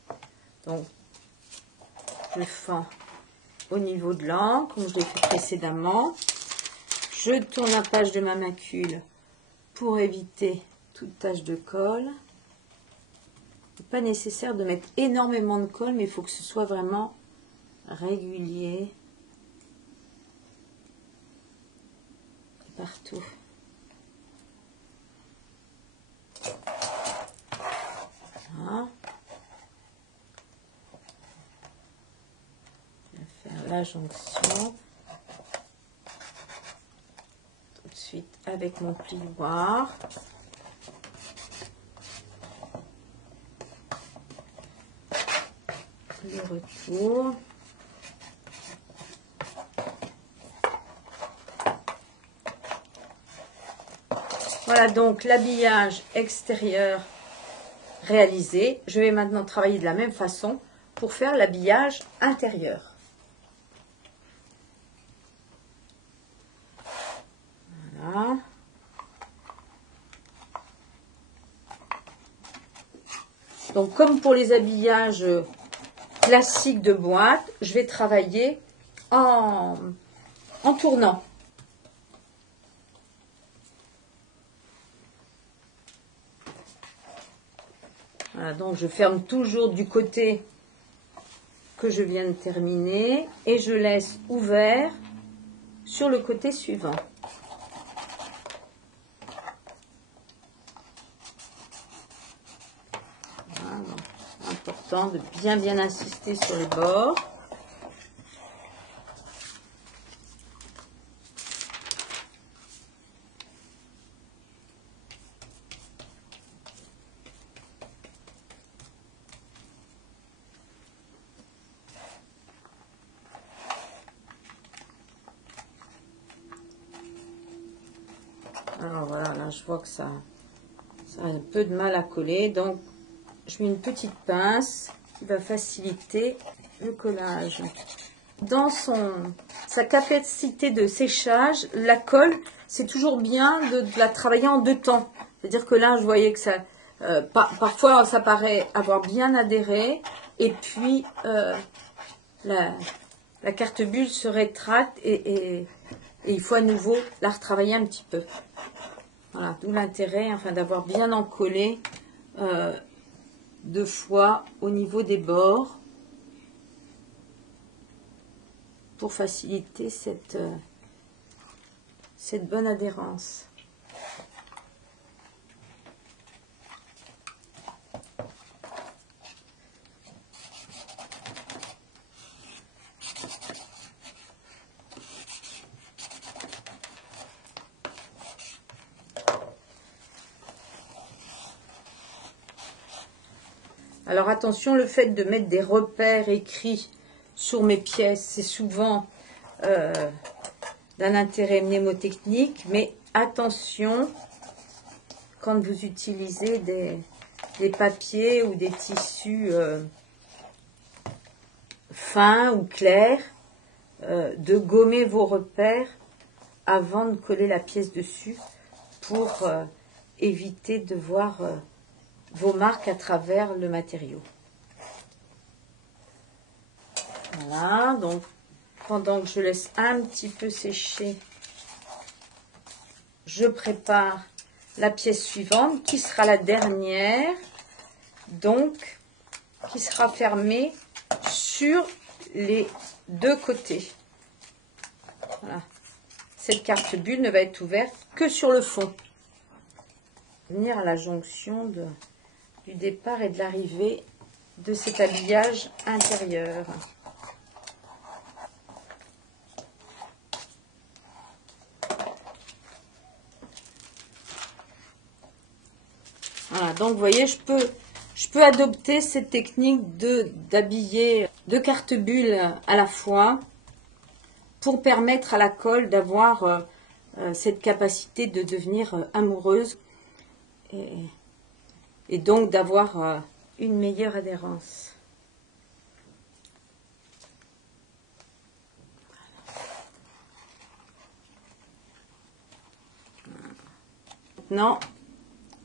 Donc, je fends au niveau de l'angle, comme je l'ai fait précédemment. Je tourne la page de ma macule pour éviter toute tache de colle. Il n'est pas nécessaire de mettre énormément de colle, mais il faut que ce soit vraiment régulier partout. Voilà. Je vais faire la jonction tout de suite avec mon plioir. Le retour. Voilà donc l'habillage extérieur réalisé. Je vais maintenant travailler de la même façon pour faire l'habillage intérieur. Voilà. Donc comme pour les habillages classiques de boîte, je vais travailler en tournant. Voilà, donc je ferme toujours du côté que je viens de terminer et je laisse ouvert sur le côté suivant. Voilà, donc, important de bien insister sur les bords. Alors voilà, là Là, je vois que ça a un peu de mal à coller, donc je mets une petite pince qui va faciliter le collage. Dans sa capacité de séchage, la colle, c'est toujours bien de la travailler en deux temps. C'est-à-dire que là, je voyais que ça, parfois, ça paraît avoir bien adhéré, et puis la carte bulle se rétracte et il faut à nouveau la retravailler un petit peu. Voilà, d'où l'intérêt, enfin, d'avoir bien encollé deux fois au niveau des bords pour faciliter cette bonne adhérence. Alors attention, le fait de mettre des repères écrits sur mes pièces, c'est souvent d'un intérêt mnémotechnique, mais attention quand vous utilisez des papiers ou des tissus fins ou clairs, de gommer vos repères avant de coller la pièce dessus pour éviter de voir vos marques à travers le matériau. Voilà, donc pendant que je laisse un petit peu sécher, je prépare la pièce suivante qui sera la dernière, donc qui sera fermée sur les deux côtés. Voilà. Cette carte bulle ne va être ouverte que sur le fond. Venir à la jonction du départ et de l'arrivée de cet habillage intérieur. Voilà, donc vous voyez, je peux adopter cette technique d'habiller deux cartes bulles à la fois pour permettre à la colle d'avoir cette capacité de devenir amoureuse et donc d'avoir une meilleure adhérence. Maintenant,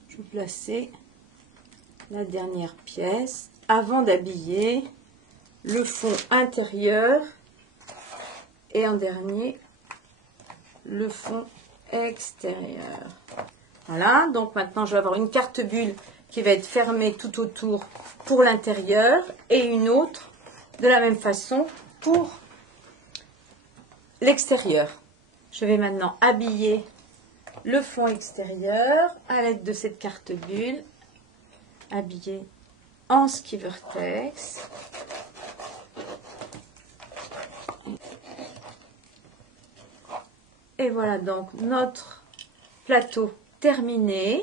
je vais placer la dernière pièce avant d'habiller le fond intérieur et en dernier le fond extérieur. Voilà, donc maintenant je vais avoir une carte bulle qui va être fermée tout autour pour l'intérieur et une autre de la même façon pour l'extérieur. Je vais maintenant habiller le fond extérieur à l'aide de cette carte bulle, habillée en ski vertex. Et voilà donc notre plateau terminé,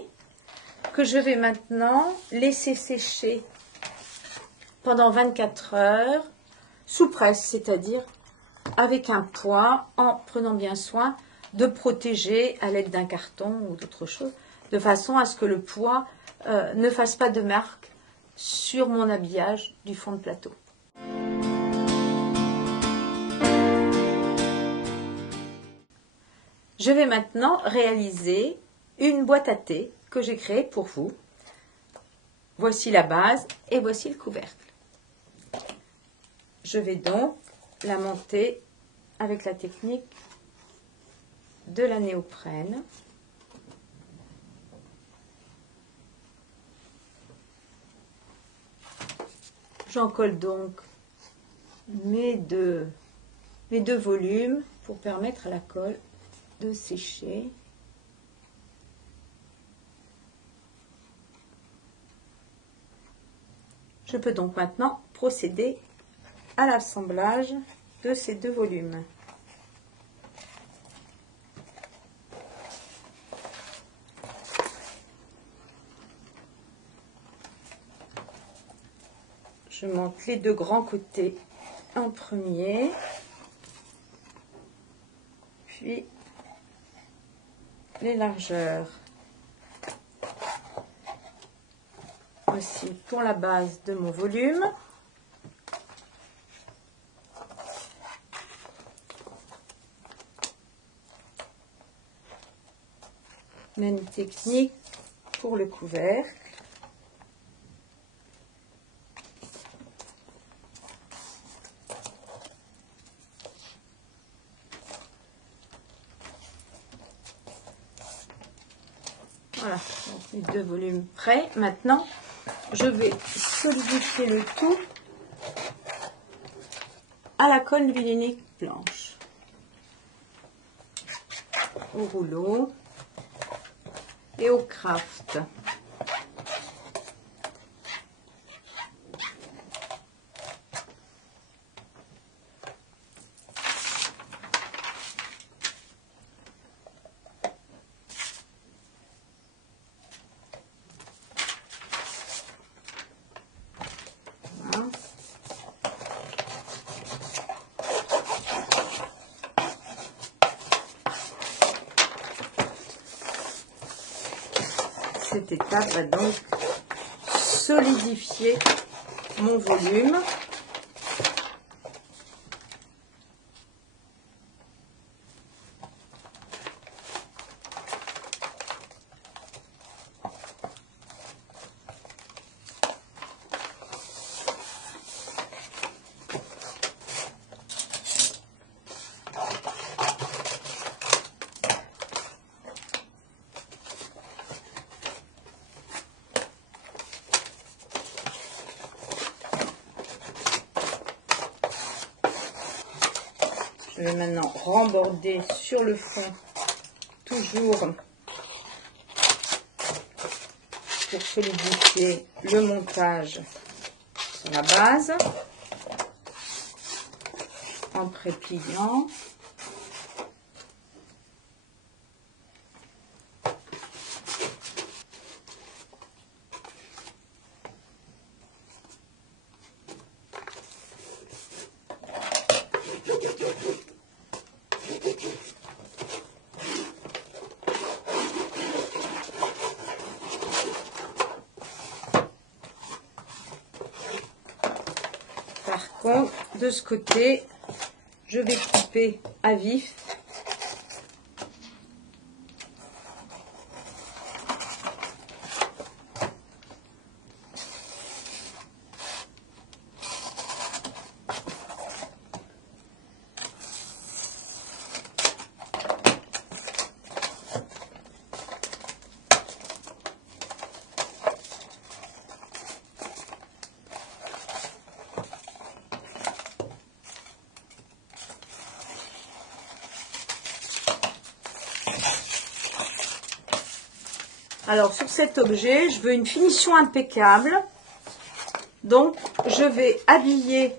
que je vais maintenant laisser sécher pendant 24 heures sous presse, c'est-à-dire avec un poids, en prenant bien soin de protéger à l'aide d'un carton ou d'autre chose, de façon à ce que le poids ne fasse pas de marque sur mon habillage du fond de plateau. Je vais maintenant réaliser une boîte à thé que j'ai créée pour vous. Voici la base et voici le couvercle. Je vais donc la monter avec la technique de la néoprène. J'en colle donc mes deux volumes pour permettre à la colle de sécher. Je peux donc maintenant procéder à l'assemblage de ces deux volumes. Je monte les deux grands côtés en premier, puis les largeurs aussi pour la base de mon volume. Même technique pour le couvercle. Voilà, donc les deux volumes prêts. Maintenant, je vais solidifier le tout à la colle vinylinique blanche, au rouleau et au craft. Voilà. Cette étape va donc solidifier mon volume. Je vais maintenant remborder sur le fond, toujours pour solidifier le montage sur la base, en prépliant. Par contre, de ce côté, je vais couper à vif. Alors sur cet objet, je veux une finition impeccable. Donc je vais habiller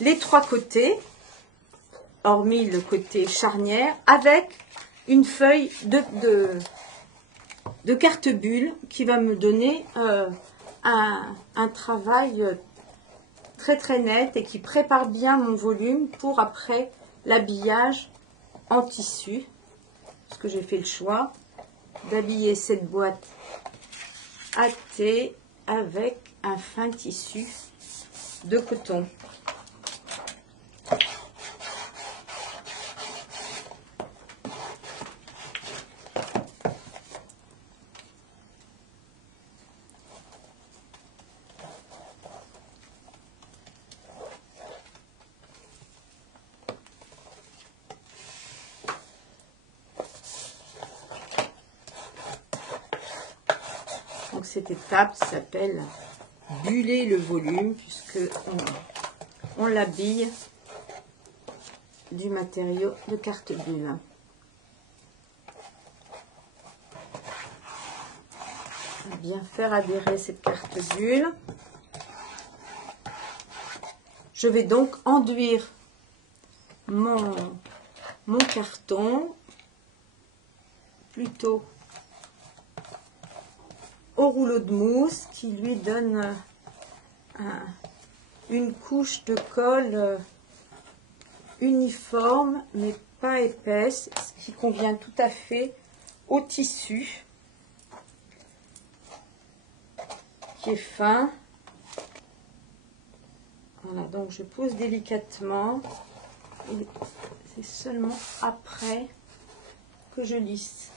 les trois côtés, hormis le côté charnière, avec une feuille de carte bulle qui va me donner un travail très très net et qui prépare bien mon volume pour après l'habillage en tissu. Parce que j'ai fait le choix d'habiller cette boîte à thé avec un fin tissu de coton. Donc cette étape s'appelle buller le volume, puisque on l'habille du matériau de carte bulle. Bien faire adhérer cette carte bulle. Je vais donc enduire mon carton plutôt au rouleau de mousse qui lui donne une couche de colle uniforme mais pas épaisse, ce qui convient tout à fait au tissu. qui est fin. Voilà, donc je pose délicatement et c'est seulement après que je lisse.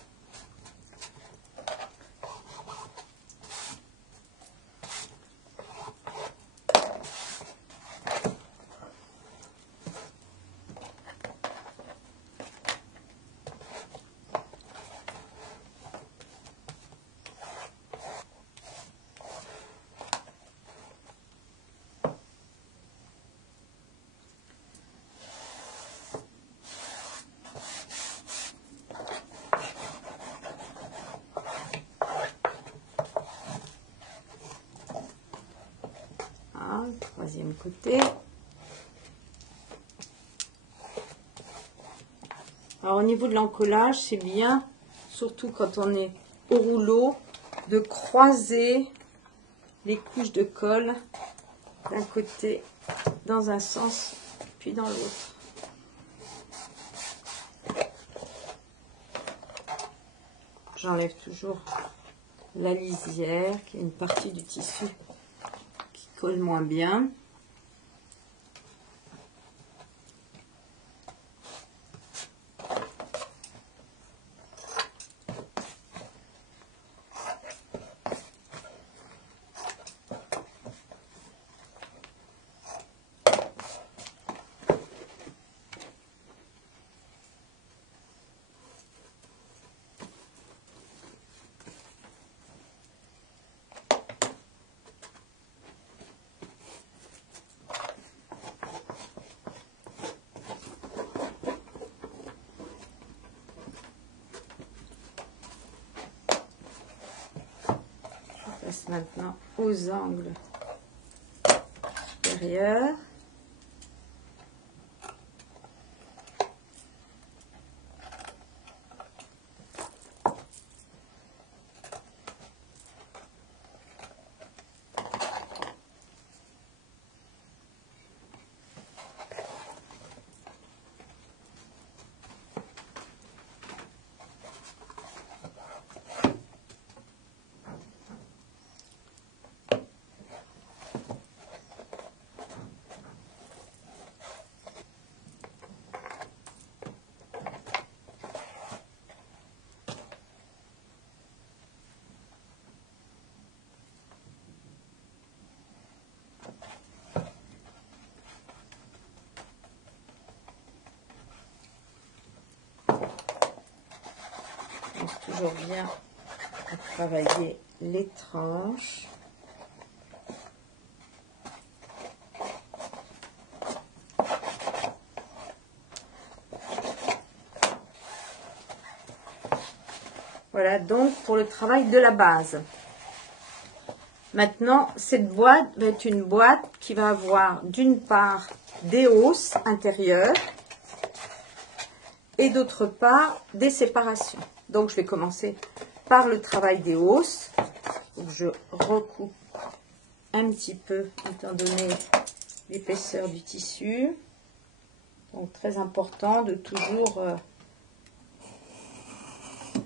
Troisième côté. Alors au niveau de l'encollage, c'est bien, surtout quand on est au rouleau, de croiser les couches de colle d'un côté dans un sens puis dans l'autre. J'enlève toujours la lisière qui est une partie du tissu qui colle moins bien. Maintenant aux angles supérieurs. Toujours bien à travailler les tranches. Voilà donc pour le travail de la base. Maintenant, cette boîte va être une boîte qui va avoir d'une part des hausses intérieures et d'autre part des séparations. Donc je vais commencer par le travail des hausses. Donc, je recoupe un petit peu étant donné l'épaisseur du tissu. Donc très important de toujours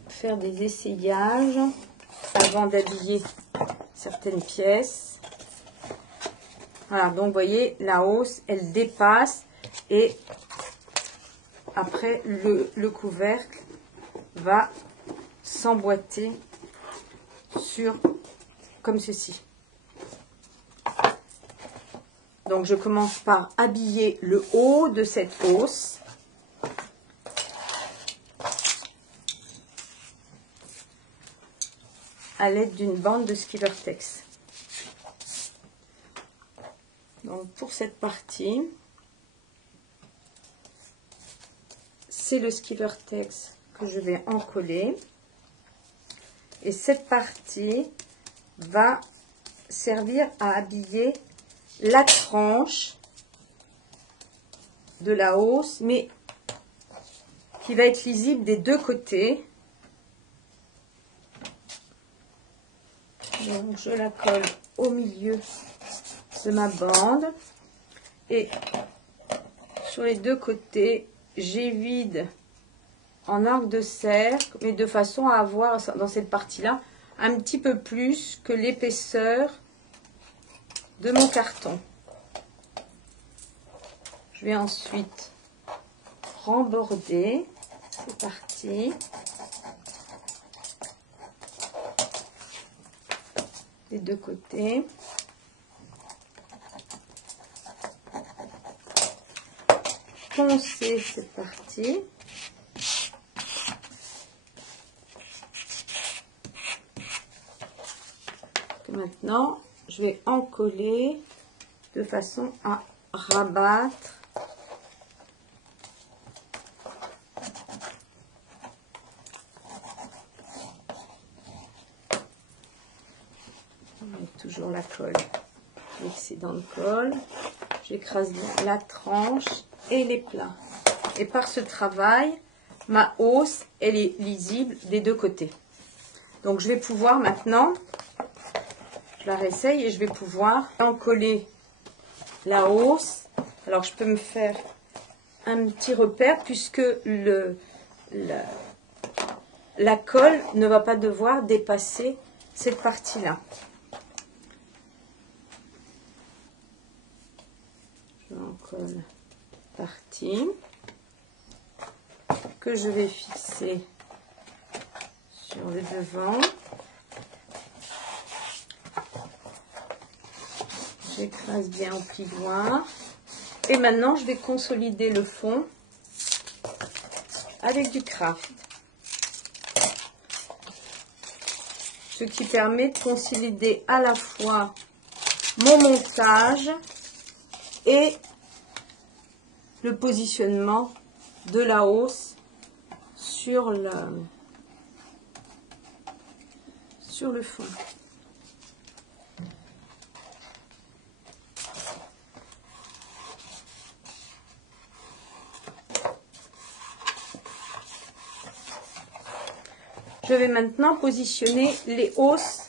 faire des essayages avant d'habiller certaines pièces. Voilà, donc vous voyez, la hausse, elle dépasse et après le couvercle va s'emboîter sur comme ceci. Donc je commence par habiller le haut de cette hausse. À l'aide d'une bande de Skivertex. Donc pour cette partie, c'est le Skivertex que je vais encoller. Et cette partie va servir à habiller la tranche de la hausse, mais qui va être lisible des deux côtés. Donc je la colle au milieu de ma bande et sur les deux côtés j'évide en arc de cercle, mais de façon à avoir dans cette partie là un petit peu plus que l'épaisseur de mon carton. Je vais ensuite remborder. C'est parti. Les deux côtés. Poncer, c'est parti. Maintenant, je vais encoller de façon à rabattre toujours la colle, l'excédent de colle. J'écrase bien la tranche et les plats. Et par ce travail, ma hausse, elle est lisible des deux côtés. Donc je vais pouvoir maintenant, je la réessaye et je vais pouvoir encoller la hausse. Alors je peux me faire un petit repère puisque la colle ne va pas devoir dépasser cette partie-là. J'encolle partie que je vais fixer sur le devant. J'écrase bien au plioir. Et maintenant, je vais consolider le fond avec du craft. Ce qui permet de consolider à la fois mon montage et le positionnement de la hausse sur le fond. Je vais maintenant positionner les hausses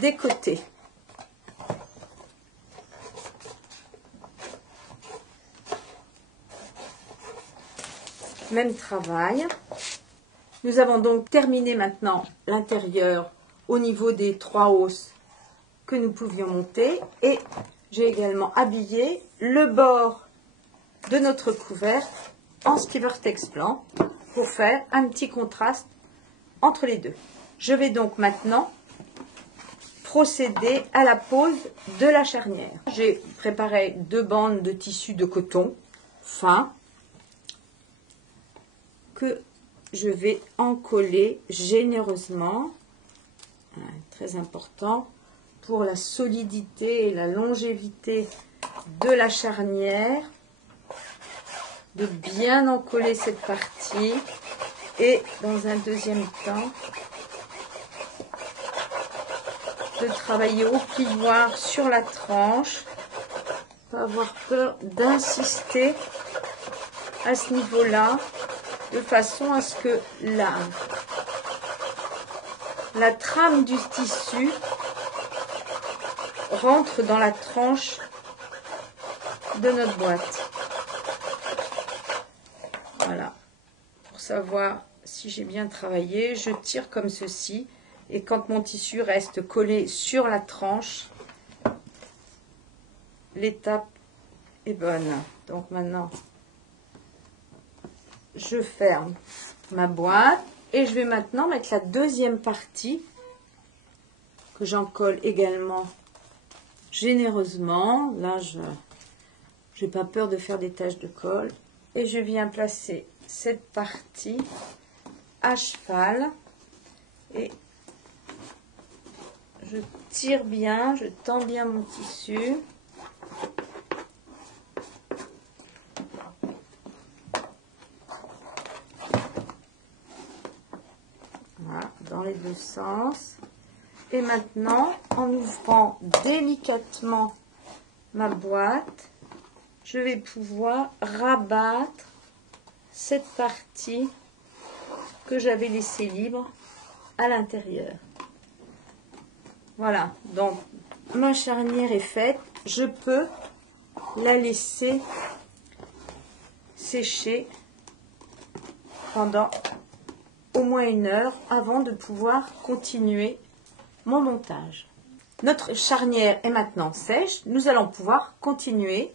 des côtés. Même travail. Nous avons donc terminé maintenant l'intérieur au niveau des trois hausses que nous pouvions monter et j'ai également habillé le bord de notre couvercle en Spivertex blanc pour faire un petit contraste entre les deux. Je vais donc maintenant procéder à la pose de la charnière. J'ai préparé 2 bandes de tissu de coton fin que je vais encoller généreusement, très important pour la solidité et la longévité de la charnière, de bien encoller cette partie et dans un deuxième temps de travailler au plioir sur la tranche, pas avoir peur d'insister à ce niveau-là, de façon à ce que la trame du tissu rentre dans la tranche de notre boîte. Voilà. Pour savoir si j'ai bien travaillé, je tire comme ceci. Et quand mon tissu reste collé sur la tranche, l'étape est bonne. Donc maintenant, je ferme ma boîte et je vais maintenant mettre la deuxième partie que j'encolle également généreusement. Là, je n'ai pas peur de faire des taches de colle. Et je viens placer cette partie à cheval et je tire bien, je tends bien mon tissu. Voilà, dans les deux sens. Et maintenant, en ouvrant délicatement ma boîte, je vais pouvoir rabattre cette partie que j'avais laissée libre à l'intérieur. Voilà, donc ma charnière est faite. Je peux la laisser sécher pendant au moins 1 heure avant de pouvoir continuer mon montage. Notre charnière est maintenant sèche. Nous allons pouvoir continuer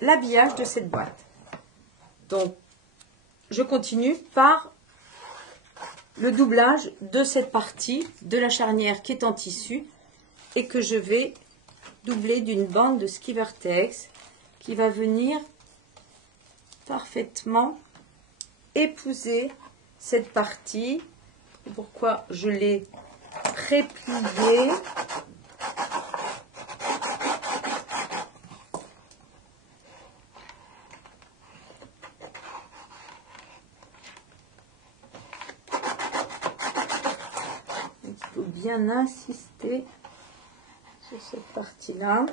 l'habillage de cette boîte. Donc, je continue par le doublage de cette partie de la charnière qui est en tissu et que je vais doubler d'une bande de ski vertex qui va venir parfaitement épouser cette partie. Pourquoi je l'ai prépliée. Il faut bien insister sur cette partie-là.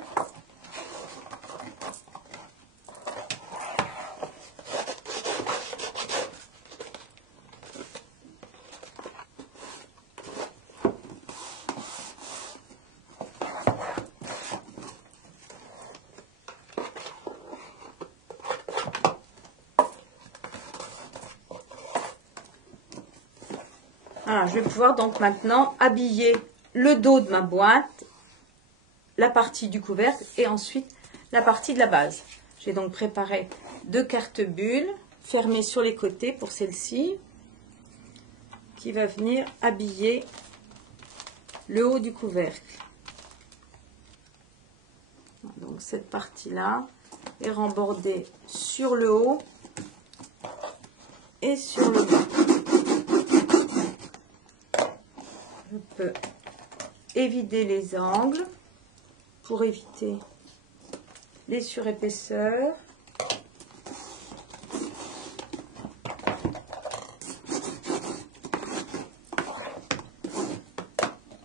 Voilà, je vais pouvoir donc maintenant habiller le dos de ma boîte, la partie du couvercle et ensuite la partie de la base. J'ai donc préparé 2 cartes bulles fermées sur les côtés pour celle-ci qui va venir habiller le haut du couvercle. Donc cette partie-là est rembordée sur le haut et sur le bas. Je peux évider les angles pour éviter les surépaisseurs.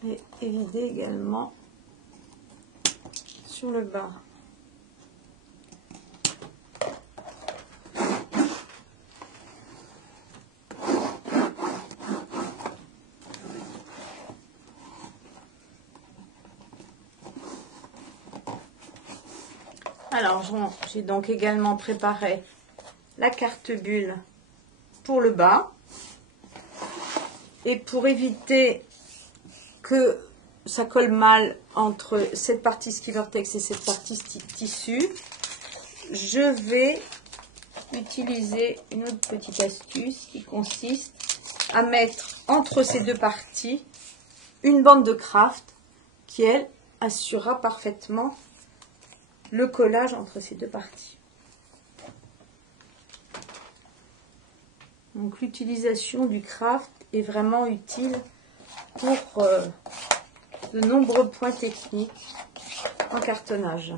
Et évider également sur le bas. Alors, j'ai donc également préparé la carte bulle pour le bas. Et pour éviter que ça colle mal entre cette partie ski vertex et cette partie tissu, je vais utiliser une autre petite astuce qui consiste à mettre entre ces deux parties une bande de craft qui, elle, assurera parfaitement le collage entre ces deux parties. Donc l'utilisation du craft est vraiment utile pour de nombreux points techniques en cartonnage.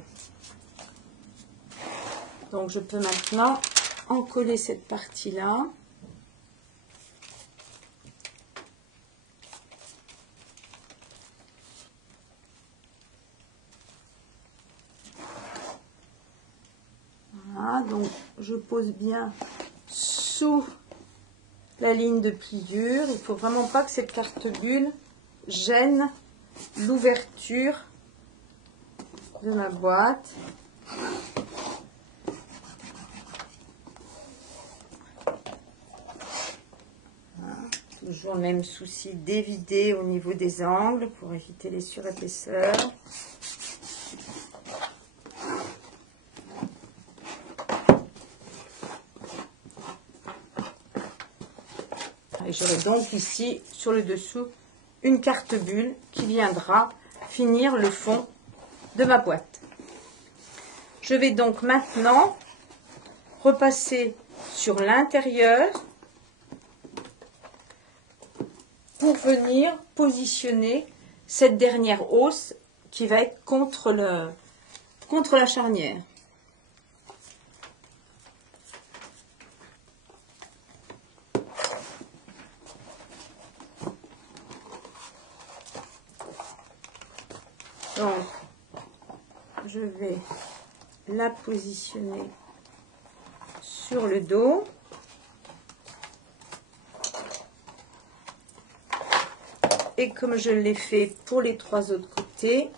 Donc je peux maintenant encoller cette partie-là. Voilà, donc je pose bien sous la ligne de pliure. Il ne faut vraiment pas que cette carte bulle gêne l'ouverture de ma boîte. Voilà. Toujours le même souci d'évider au niveau des angles pour éviter les surépaisseurs. Et j'aurai donc ici sur le dessous une carte bulle qui viendra finir le fond de ma boîte. Je vais donc maintenant repasser sur l'intérieur pour venir positionner cette dernière hausse qui va être contre la charnière. Donc, je vais la positionner sur le dos. Et comme je l'ai fait pour les 3 autres côtés,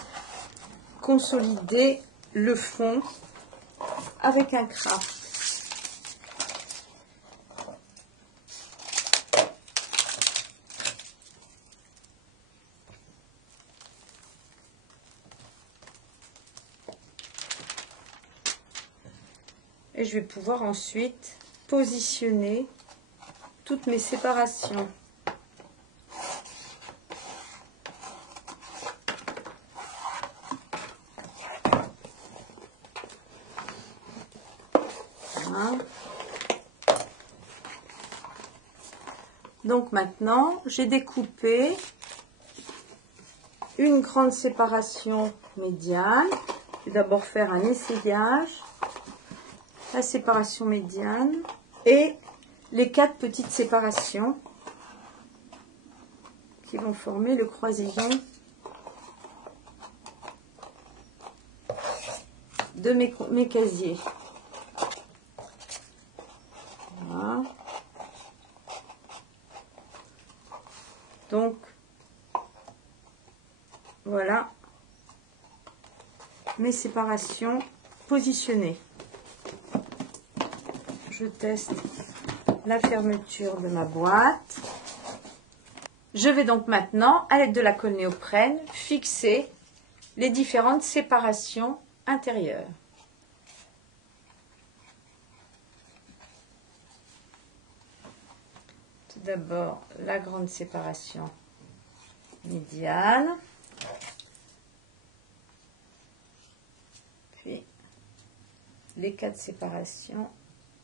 consolider le fond avec un craft. Et je vais pouvoir ensuite positionner toutes mes séparations. Voilà. Donc maintenant, j'ai découpé une grande séparation médiane. Je vais d'abord faire un essayage, la séparation médiane et les 4 petites séparations qui vont former le croisillon de mes casiers. Voilà. Donc, voilà mes séparations positionnées. Je teste la fermeture de ma boîte. Je vais donc maintenant, à l'aide de la colle néoprène, fixer les différentes séparations intérieures. Tout d'abord, la grande séparation médiane. Puis, les 4 séparations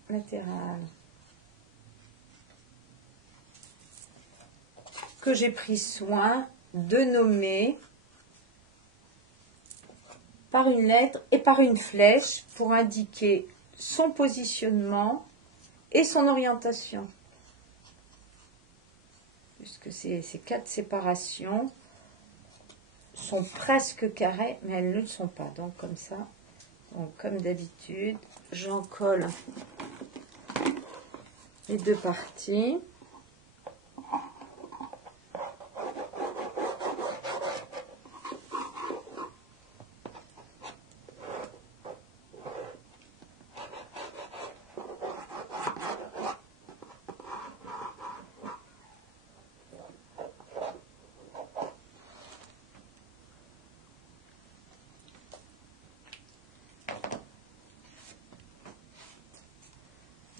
latérales. Que j'ai pris soin de nommer par une lettre et par une flèche pour indiquer son positionnement et son orientation. Puisque ces 4 séparations sont presque carrées, mais elles ne le sont pas. Donc comme ça, donc, comme d'habitude, j'en colle les 2 parties.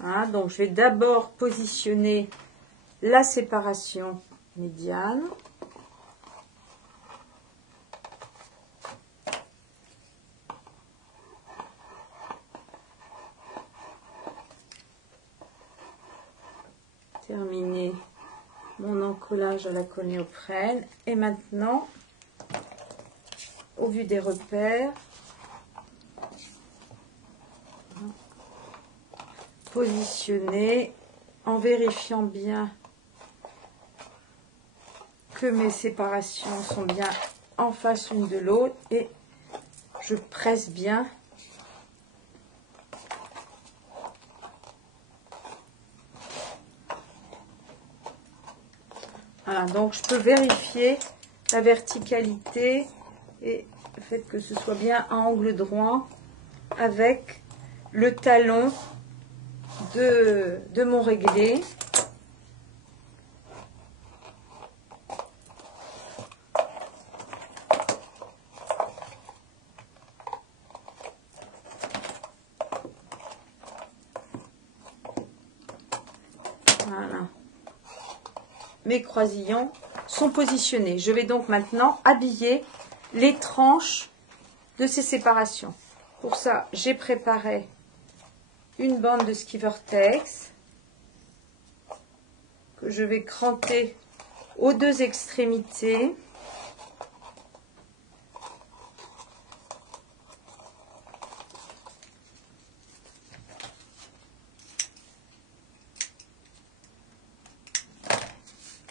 Hein, donc je vais d'abord positionner la séparation médiane. Terminer mon encollage à la colle néoprène. Et maintenant, au vu des repères, positionner en vérifiant bien que mes séparations sont bien en face l'une de l'autre et je presse bien voilà, donc je peux vérifier la verticalité et le fait que ce soit bien à angle droit avec le talon de mon réglé. Voilà. Mes croisillons sont positionnés. Je vais donc maintenant habiller les tranches de ces séparations. Pour ça, j'ai préparé une bande de ski vortex que je vais cranter aux 2 extrémités.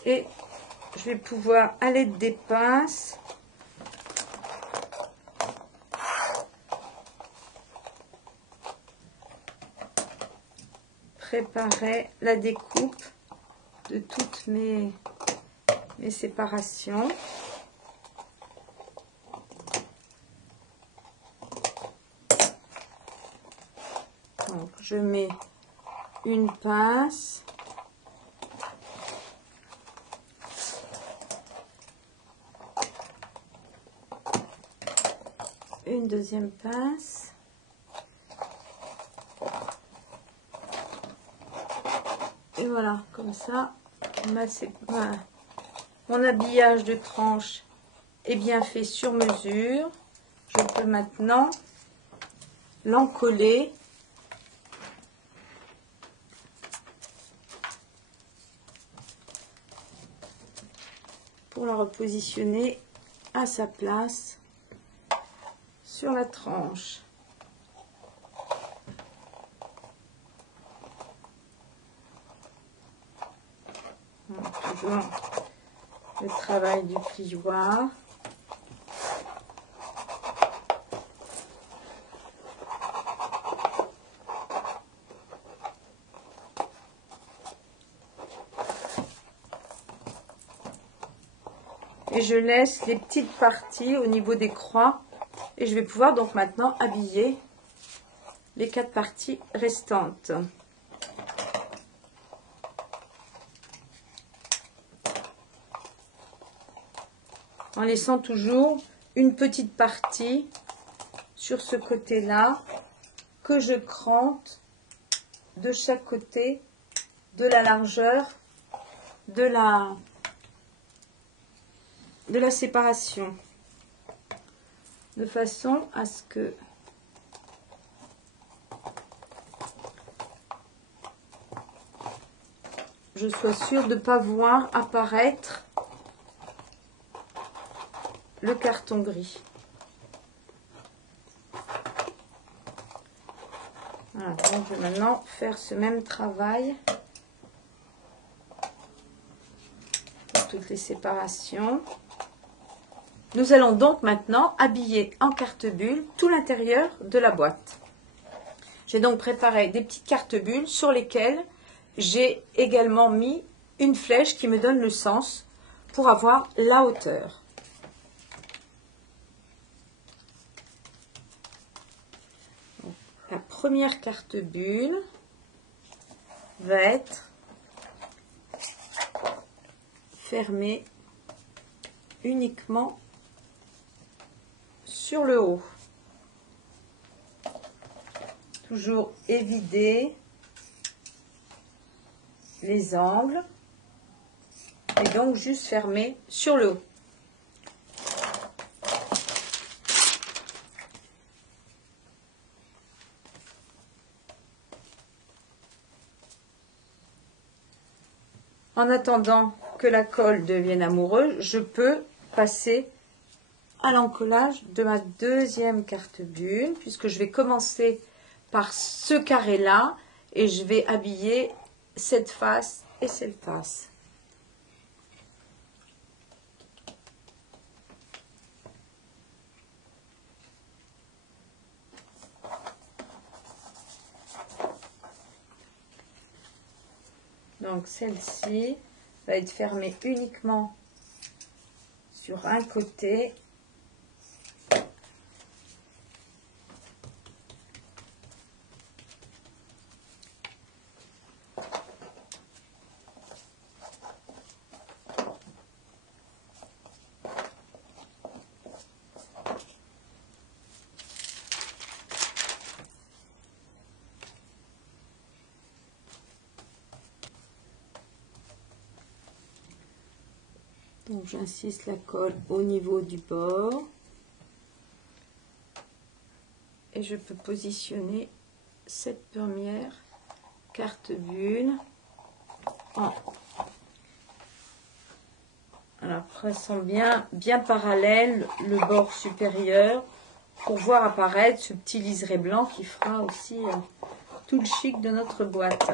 Et je vais pouvoir, à l'aide des pinces, préparer la découpe de toutes mes séparations. Donc, je mets une pince. Une deuxième pince. Et voilà, comme ça, voilà. Mon habillage de tranche est bien fait sur mesure. Je peux maintenant l'encoller pour la repositionner à sa place sur la tranche. Toujours le travail du plioir. Et je laisse les petites parties au niveau des croix. Et je vais pouvoir donc maintenant habiller les 4 parties restantes. En laissant toujours une petite partie sur ce côté-là que je crante de chaque côté de la largeur de la séparation, de façon à ce que je sois sûre de ne pas voir apparaître le carton gris. Voilà, donc je vais maintenant faire ce même travail pour toutes les séparations. Nous allons donc maintenant habiller en carte-bulle tout l'intérieur de la boîte. J'ai donc préparé des petites cartes-bulles sur lesquelles j'ai également mis une flèche qui me donne le sens pour avoir la hauteur. La première carte-bulle va être fermée uniquement sur le haut. Toujours évider les angles et donc juste fermer sur le haut. En attendant que la colle devienne amoureuse, je peux passer à l'encollage de ma deuxième carte-bulle, puisque je vais commencer par ce carré-là et je vais habiller cette face et cette face. Donc celle-ci va être fermée uniquement sur un côté. Donc j'insiste la colle au niveau du bord et je peux positionner cette première carte-bulle en pressant bien parallèle le bord supérieur pour voir apparaître ce petit liseré blanc qui fera aussi tout le chic de notre boîte.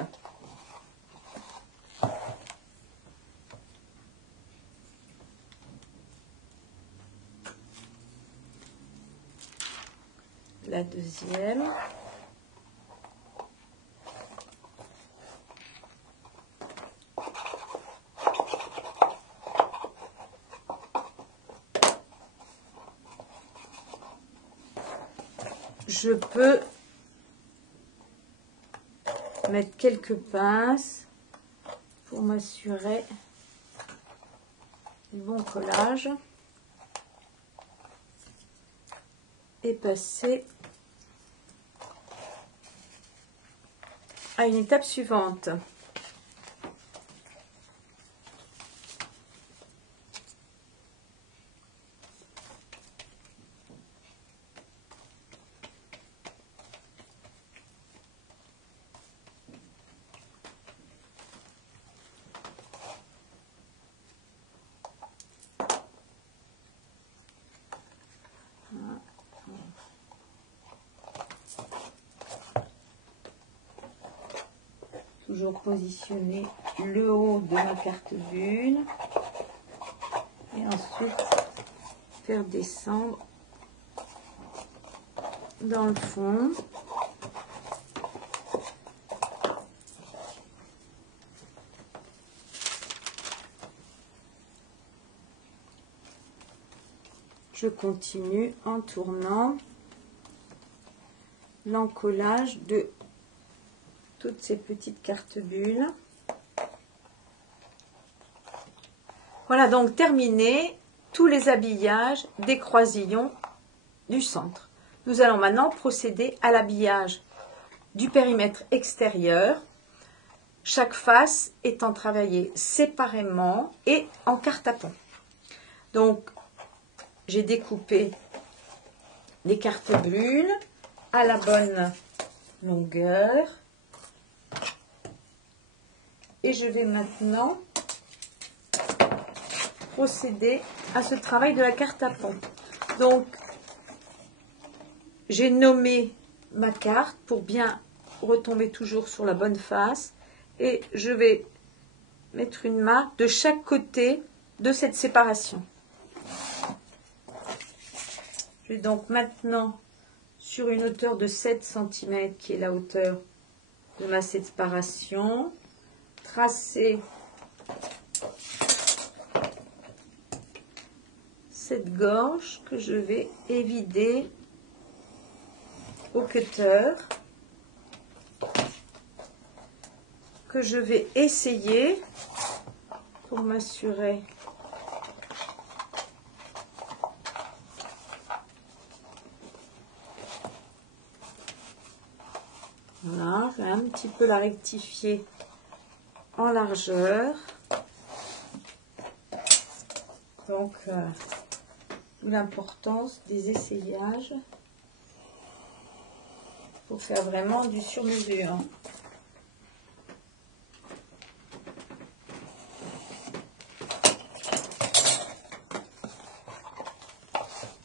La deuxième. Je peux mettre quelques pinces pour m'assurer du bon collage et passer à une étape suivante. toujours positionner le haut de ma carte bulle et ensuite faire descendre dans le fond. Je continue en tournant l'encollage de toutes ces petites cartes bulles. Voilà donc terminé tous les habillages des croisillons du centre. Nous allons maintenant procéder à l'habillage du périmètre extérieur, chaque face étant travaillée séparément et en carte à pont. Donc, j'ai découpé les cartes bulles à la bonne longueur et je vais maintenant procéder à ce travail de la carte à pont. Donc, j'ai nommé ma carte pour bien retomber toujours sur la bonne face et je vais mettre une marque de chaque côté de cette séparation. Je vais donc maintenant, sur une hauteur de 7 cm, qui est la hauteur de ma séparation, tracer cette gorge que je vais évider au cutter, que je vais essayer pour m'assurer voilà, je vais un petit peu la rectifier en largeur. Donc, l'importance des essayages pour faire vraiment du sur-mesure.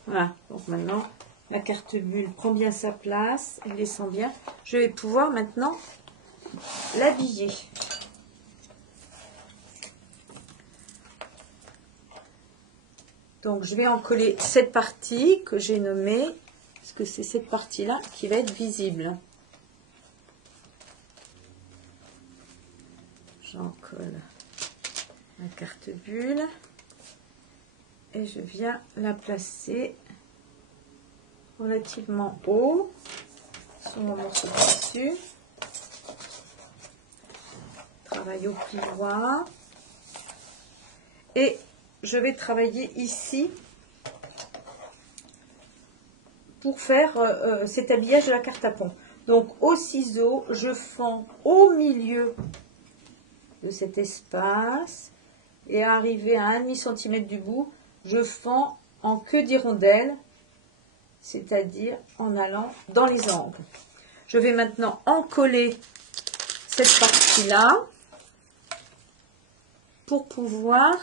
Voilà, donc maintenant, la carte bulle prend bien sa place, elle descend bien. Je vais pouvoir maintenant l'habiller. Donc, je vais en coller cette partie que j'ai nommée, parce que c'est cette partie-là qui va être visible. J'en colle ma carte bulle et je viens la placer relativement haut sur mon morceau de tissu. Travail au plioir et je vais travailler ici pour faire cet habillage de la carte à pont. Donc au ciseau, je fends au milieu de cet espace et arrivé à 1,5 cm du bout, je fends en queue d'hirondelle, c'est-à-dire en allant dans les angles. Je vais maintenant encoller cette partie-là pour pouvoir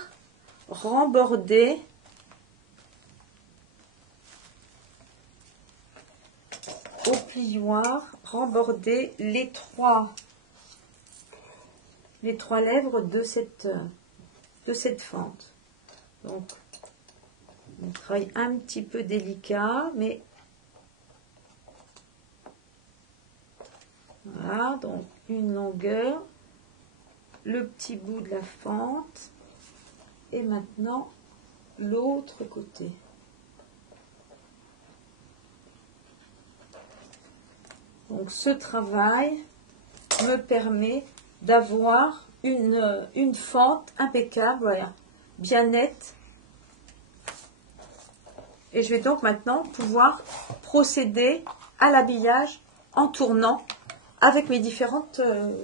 remborder au plioir, remborder les trois lèvres de cette fente. Donc, un travail un petit peu délicat, mais voilà, donc une longueur, le petit bout de la fente, et maintenant l'autre côté. Donc ce travail me permet d'avoir une fente impeccable, voilà, bien nette. Et je vais donc maintenant pouvoir procéder à l'habillage en tournant avec mes différentes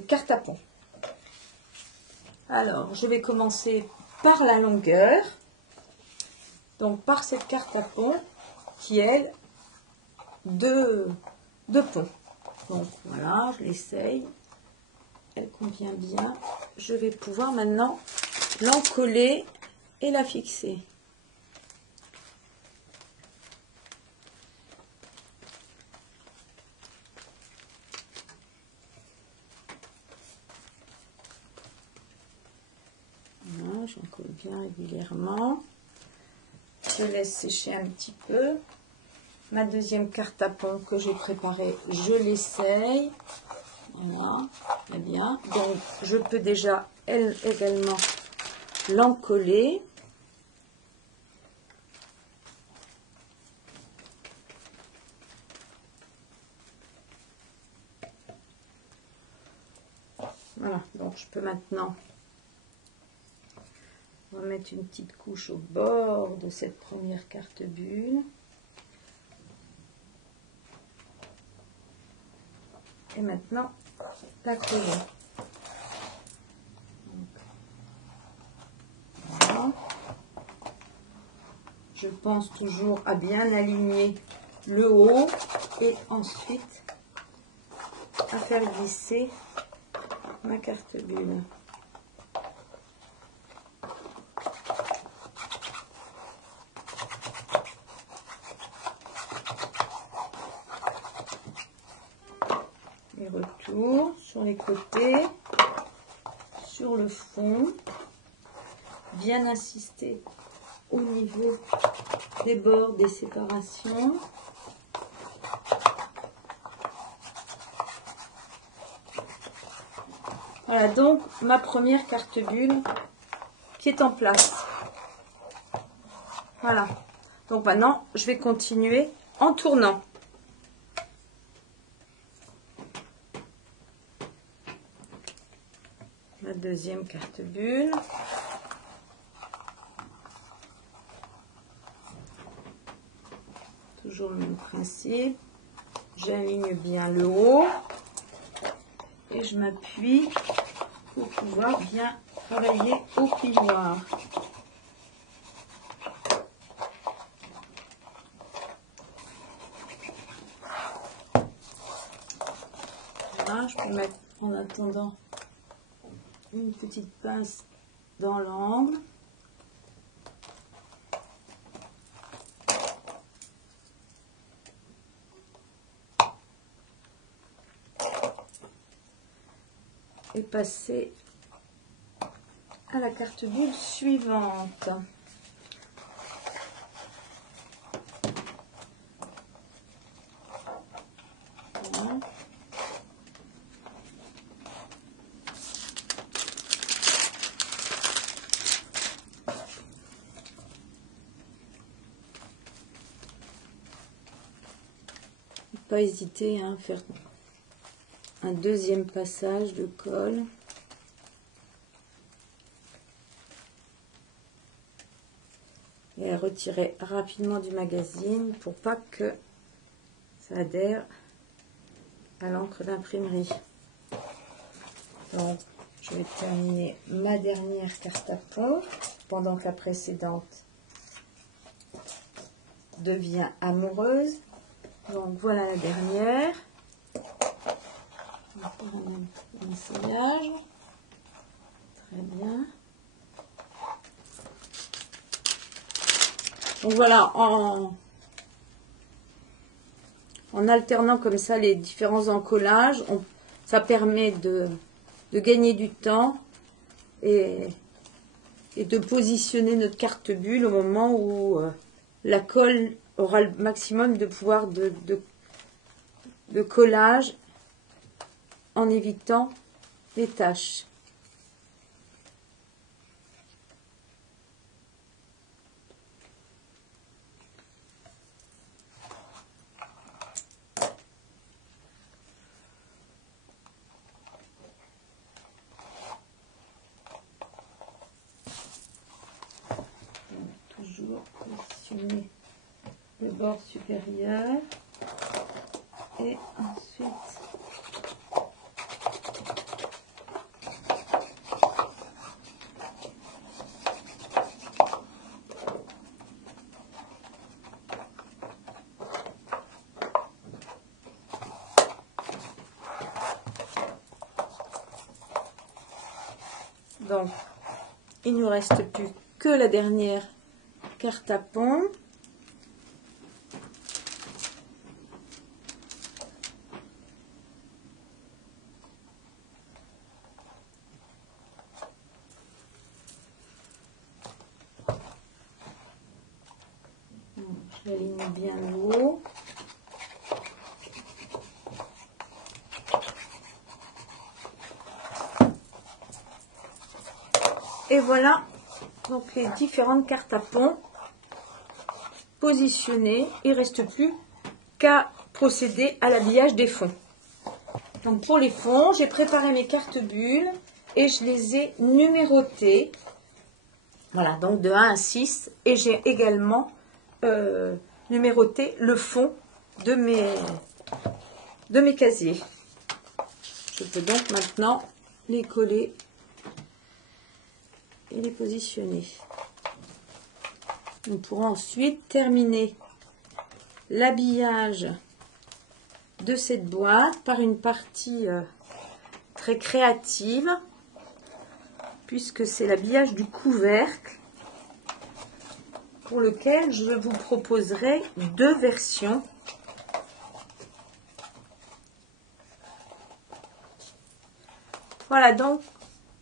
cartes à pont. Alors, je vais commencer par la longueur, donc par cette carte à pont qui est de pont. Donc voilà, je l'essaye, elle convient bien. Je vais pouvoir maintenant l'encoller et la fixer. j'en colle bien régulièrement. Je laisse sécher un petit peu. Ma deuxième carte à pont que j'ai préparée, je l'essaye. Voilà, très bien. Donc, je peux déjà, elle également, l'encoller. Voilà, donc je peux maintenant remettre une petite couche au bord de cette première carte bulle. Et maintenant, la coller. Voilà. Je pense toujours à bien aligner le haut et ensuite à faire glisser ma carte bulle. Et retour sur les côtés, sur le fond, bien insister au niveau des bords, des séparations. Voilà donc ma première carte bulle qui est en place. Voilà. Donc maintenant, je vais continuer en tournant. Ma deuxième carte bulle. Toujours le même principe. J'aligne bien le haut et je m'appuie pour pouvoir bien travailler au plioir. Voilà, je peux mettre en attendant une petite pince dans l'angle. Et passer à la carte bulle suivante. Voilà. Pas hésiter à faire un deuxième passage de colle. Et à retirer rapidement du magazine pour pas que ça adhère à l'encre d'imprimerie. Donc, je vais terminer ma dernière carte à pont pendant que la précédente devient amoureuse. Donc, voilà la dernière. On va faire un ensillage. Très bien. Donc voilà, en alternant comme ça les différents encollages, ça permet de gagner du temps et de positionner notre carte bulle au moment où la colle aura le maximum de pouvoir de collage en évitant les taches. Toujours positionner le bord supérieur et ensuite donc il ne nous reste plus que la dernière carte à pont. J'aligne bien le haut. Et voilà donc les différentes cartes à pont positionnées. Il ne reste plus qu'à procéder à l'habillage des fonds. Donc pour les fonds, j'ai préparé mes cartes bulles et je les ai numérotées. Voilà, donc de 1 à 6. Et j'ai également numéroté le fond de mes casiers. Je peux donc maintenant les coller et les positionner. On pourra ensuite terminer l'habillage de cette boîte par une partie très créative, puisque c'est l'habillage du couvercle, pour lequel je vous proposerai 2 versions. Voilà donc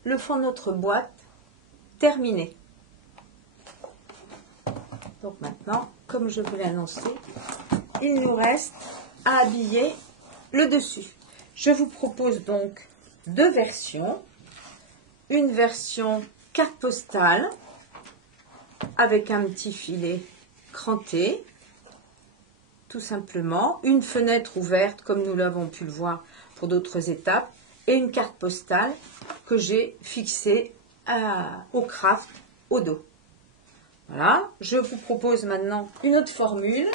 le fond de notre boîte terminé. Donc maintenant, comme je vous l'ai annoncé, il nous reste à habiller le dessus. Je vous propose donc 2 versions. Une version carte postale avec un petit filet cranté, tout simplement, une fenêtre ouverte comme nous l'avons pu le voir pour d'autres étapes, et une carte postale que j'ai fixée au craft au dos. Voilà, je vous propose maintenant une autre formule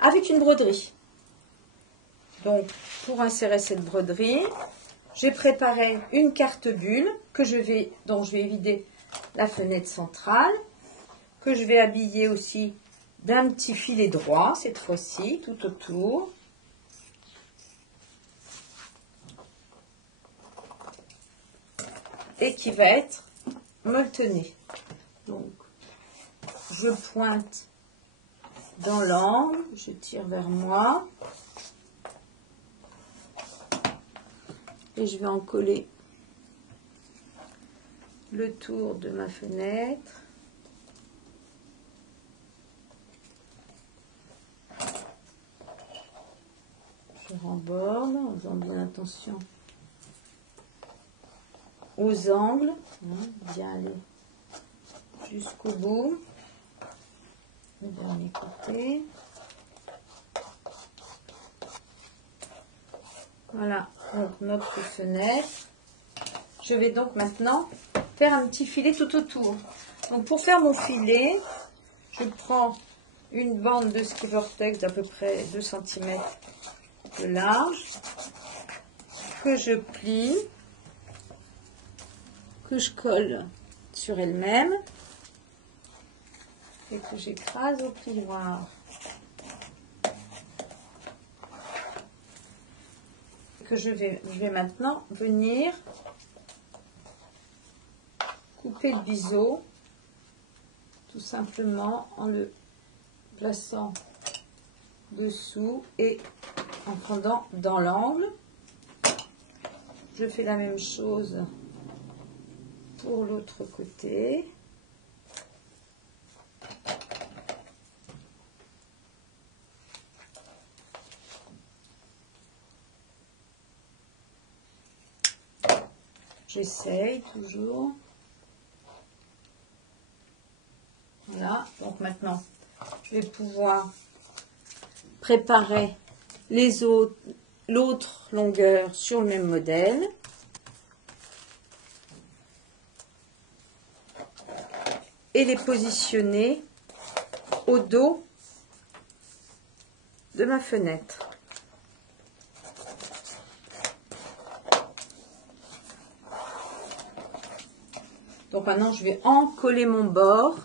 avec une broderie. Donc, pour insérer cette broderie, j'ai préparé une carte bulle dont je vais vider la fenêtre centrale, que je vais habiller aussi d'un petit filet droit, cette fois-ci, tout autour. Et qui va être molletonné. Donc, je pointe dans l'angle, je tire vers moi. Et je vais en coller le tour de ma fenêtre. Je remborde en faisant bien attention aux angles, bien aller jusqu'au bout, le dernier côté. Voilà, donc notre fenêtre. Je vais donc maintenant faire un petit filet tout autour. Donc pour faire mon filet, je prends une bande de ski vortex d'à peu près 2 cm de large, que je plie, que je colle sur elle-même et que j'écrase au plioir. Que je vais maintenant venir couper le biseau tout simplement en le plaçant dessous et en prendant dans l'angle. Je fais la même chose pour l'autre côté. J'essaye toujours. Voilà, donc maintenant, je vais pouvoir préparer l'autre longueur sur le même modèle. Et les positionner au dos de ma fenêtre. Donc maintenant, je vais encoller mon bord.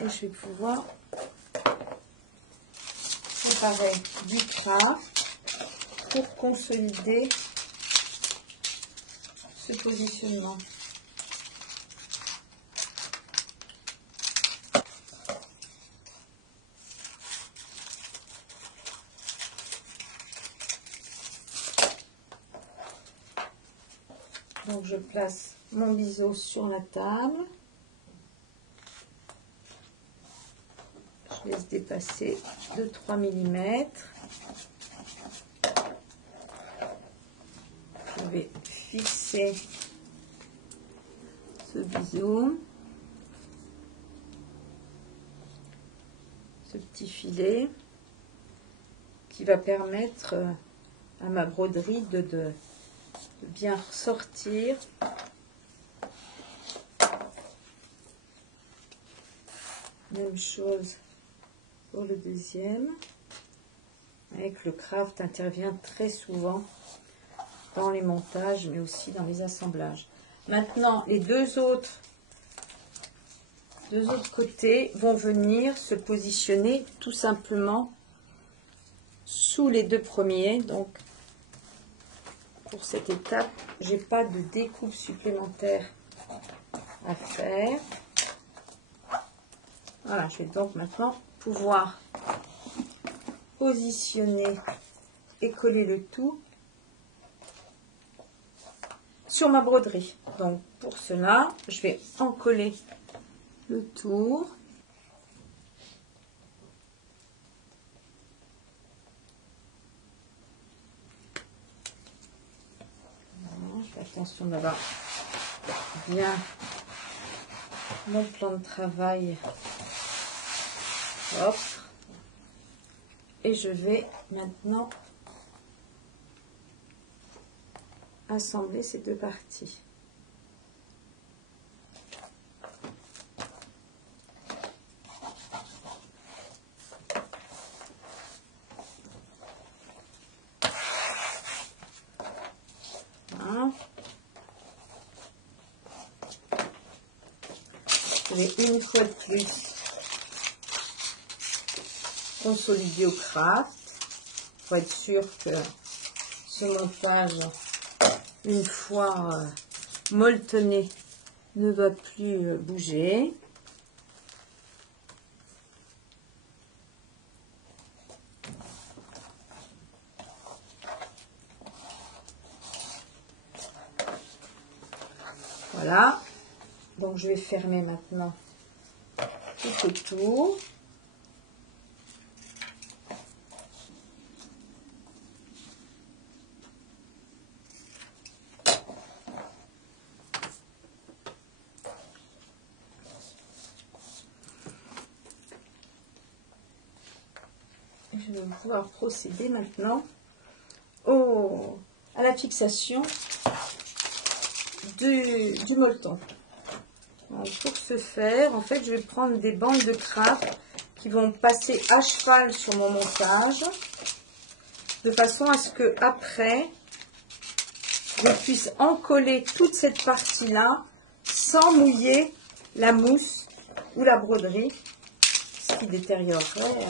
Et je vais pouvoir préparer du craft pour consolider ce positionnement. Donc je place mon biseau sur la table. Je laisse dépasser de 3 mm. Je vais fixer ce biseau, ce petit filet qui va permettre à ma broderie de bien ressortir. Même chose pour le deuxième. Avec le craft intervient très souvent dans les montages, mais aussi dans les assemblages. Maintenant, les deux autres côtés vont venir se positionner tout simplement sous les deux premiers. Donc, pour cette étape, j'ai pas de découpe supplémentaire à faire. Voilà, je vais donc maintenant pouvoir positionner et coller le tout sur ma broderie. Donc pour cela, je vais en coller le tour. Voilà, je fais attention d'avoir bien mon plan de travail propre. Et je vais maintenant assembler ces deux parties. Voilà. Je vais une fois de plus consolider au craft pour être sûr que ce montage, une fois molletonné, ne va plus bouger. Voilà, donc je vais fermer maintenant tout autour. Je vais pouvoir procéder maintenant à la fixation du molleton. Donc, pour ce faire, en fait, je vais prendre des bandes de craft qui vont passer à cheval sur mon montage, de façon à ce que après, je puisse encoller toute cette partie-là sans mouiller la mousse ou la broderie, ce qui détériorerait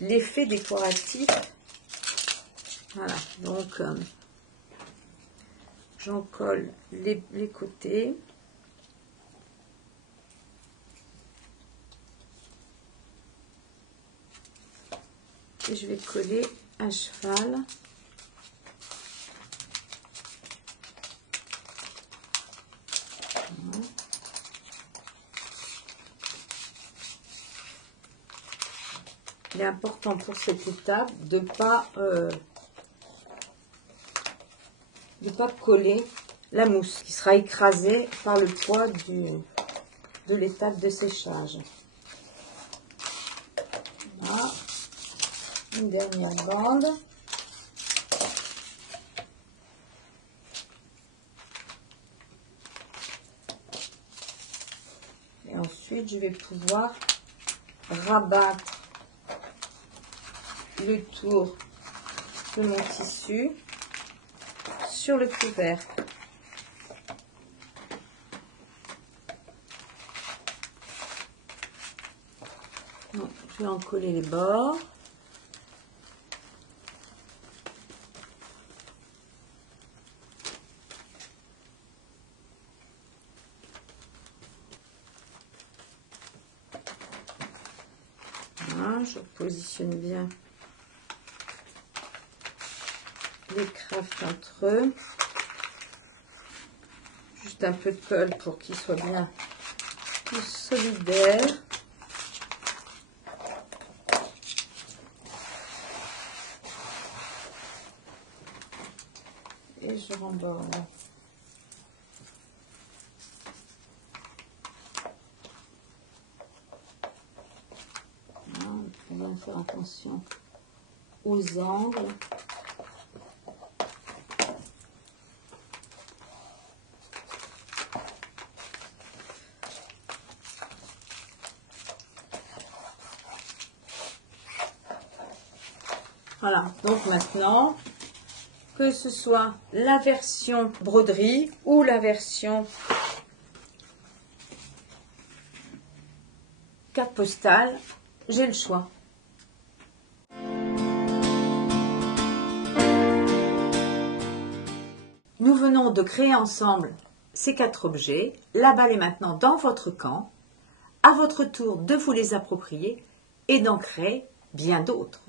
l'effet décoratif. Voilà, donc j'en colle les côtés. Et je vais coller à cheval. Il est important pour cette étape de pas coller la mousse qui sera écrasée par le poids de l'étape de séchage. Voilà. Une dernière bande. Et ensuite, je vais pouvoir rabattre le tour de mon tissu sur le couvercle. Donc, je vais en coller les bords. Voilà, je positionne bien les crafts entre eux. Juste un peu de colle pour qu'ils soient bien plus solidaires. Et je remborde. On peut bien faire attention aux angles. Voilà, donc maintenant, que ce soit la version broderie ou la version carte postale, j'ai le choix. Nous venons de créer ensemble ces 4 objets. La balle est maintenant dans votre camp. À votre tour de vous les approprier et d'en créer bien d'autres.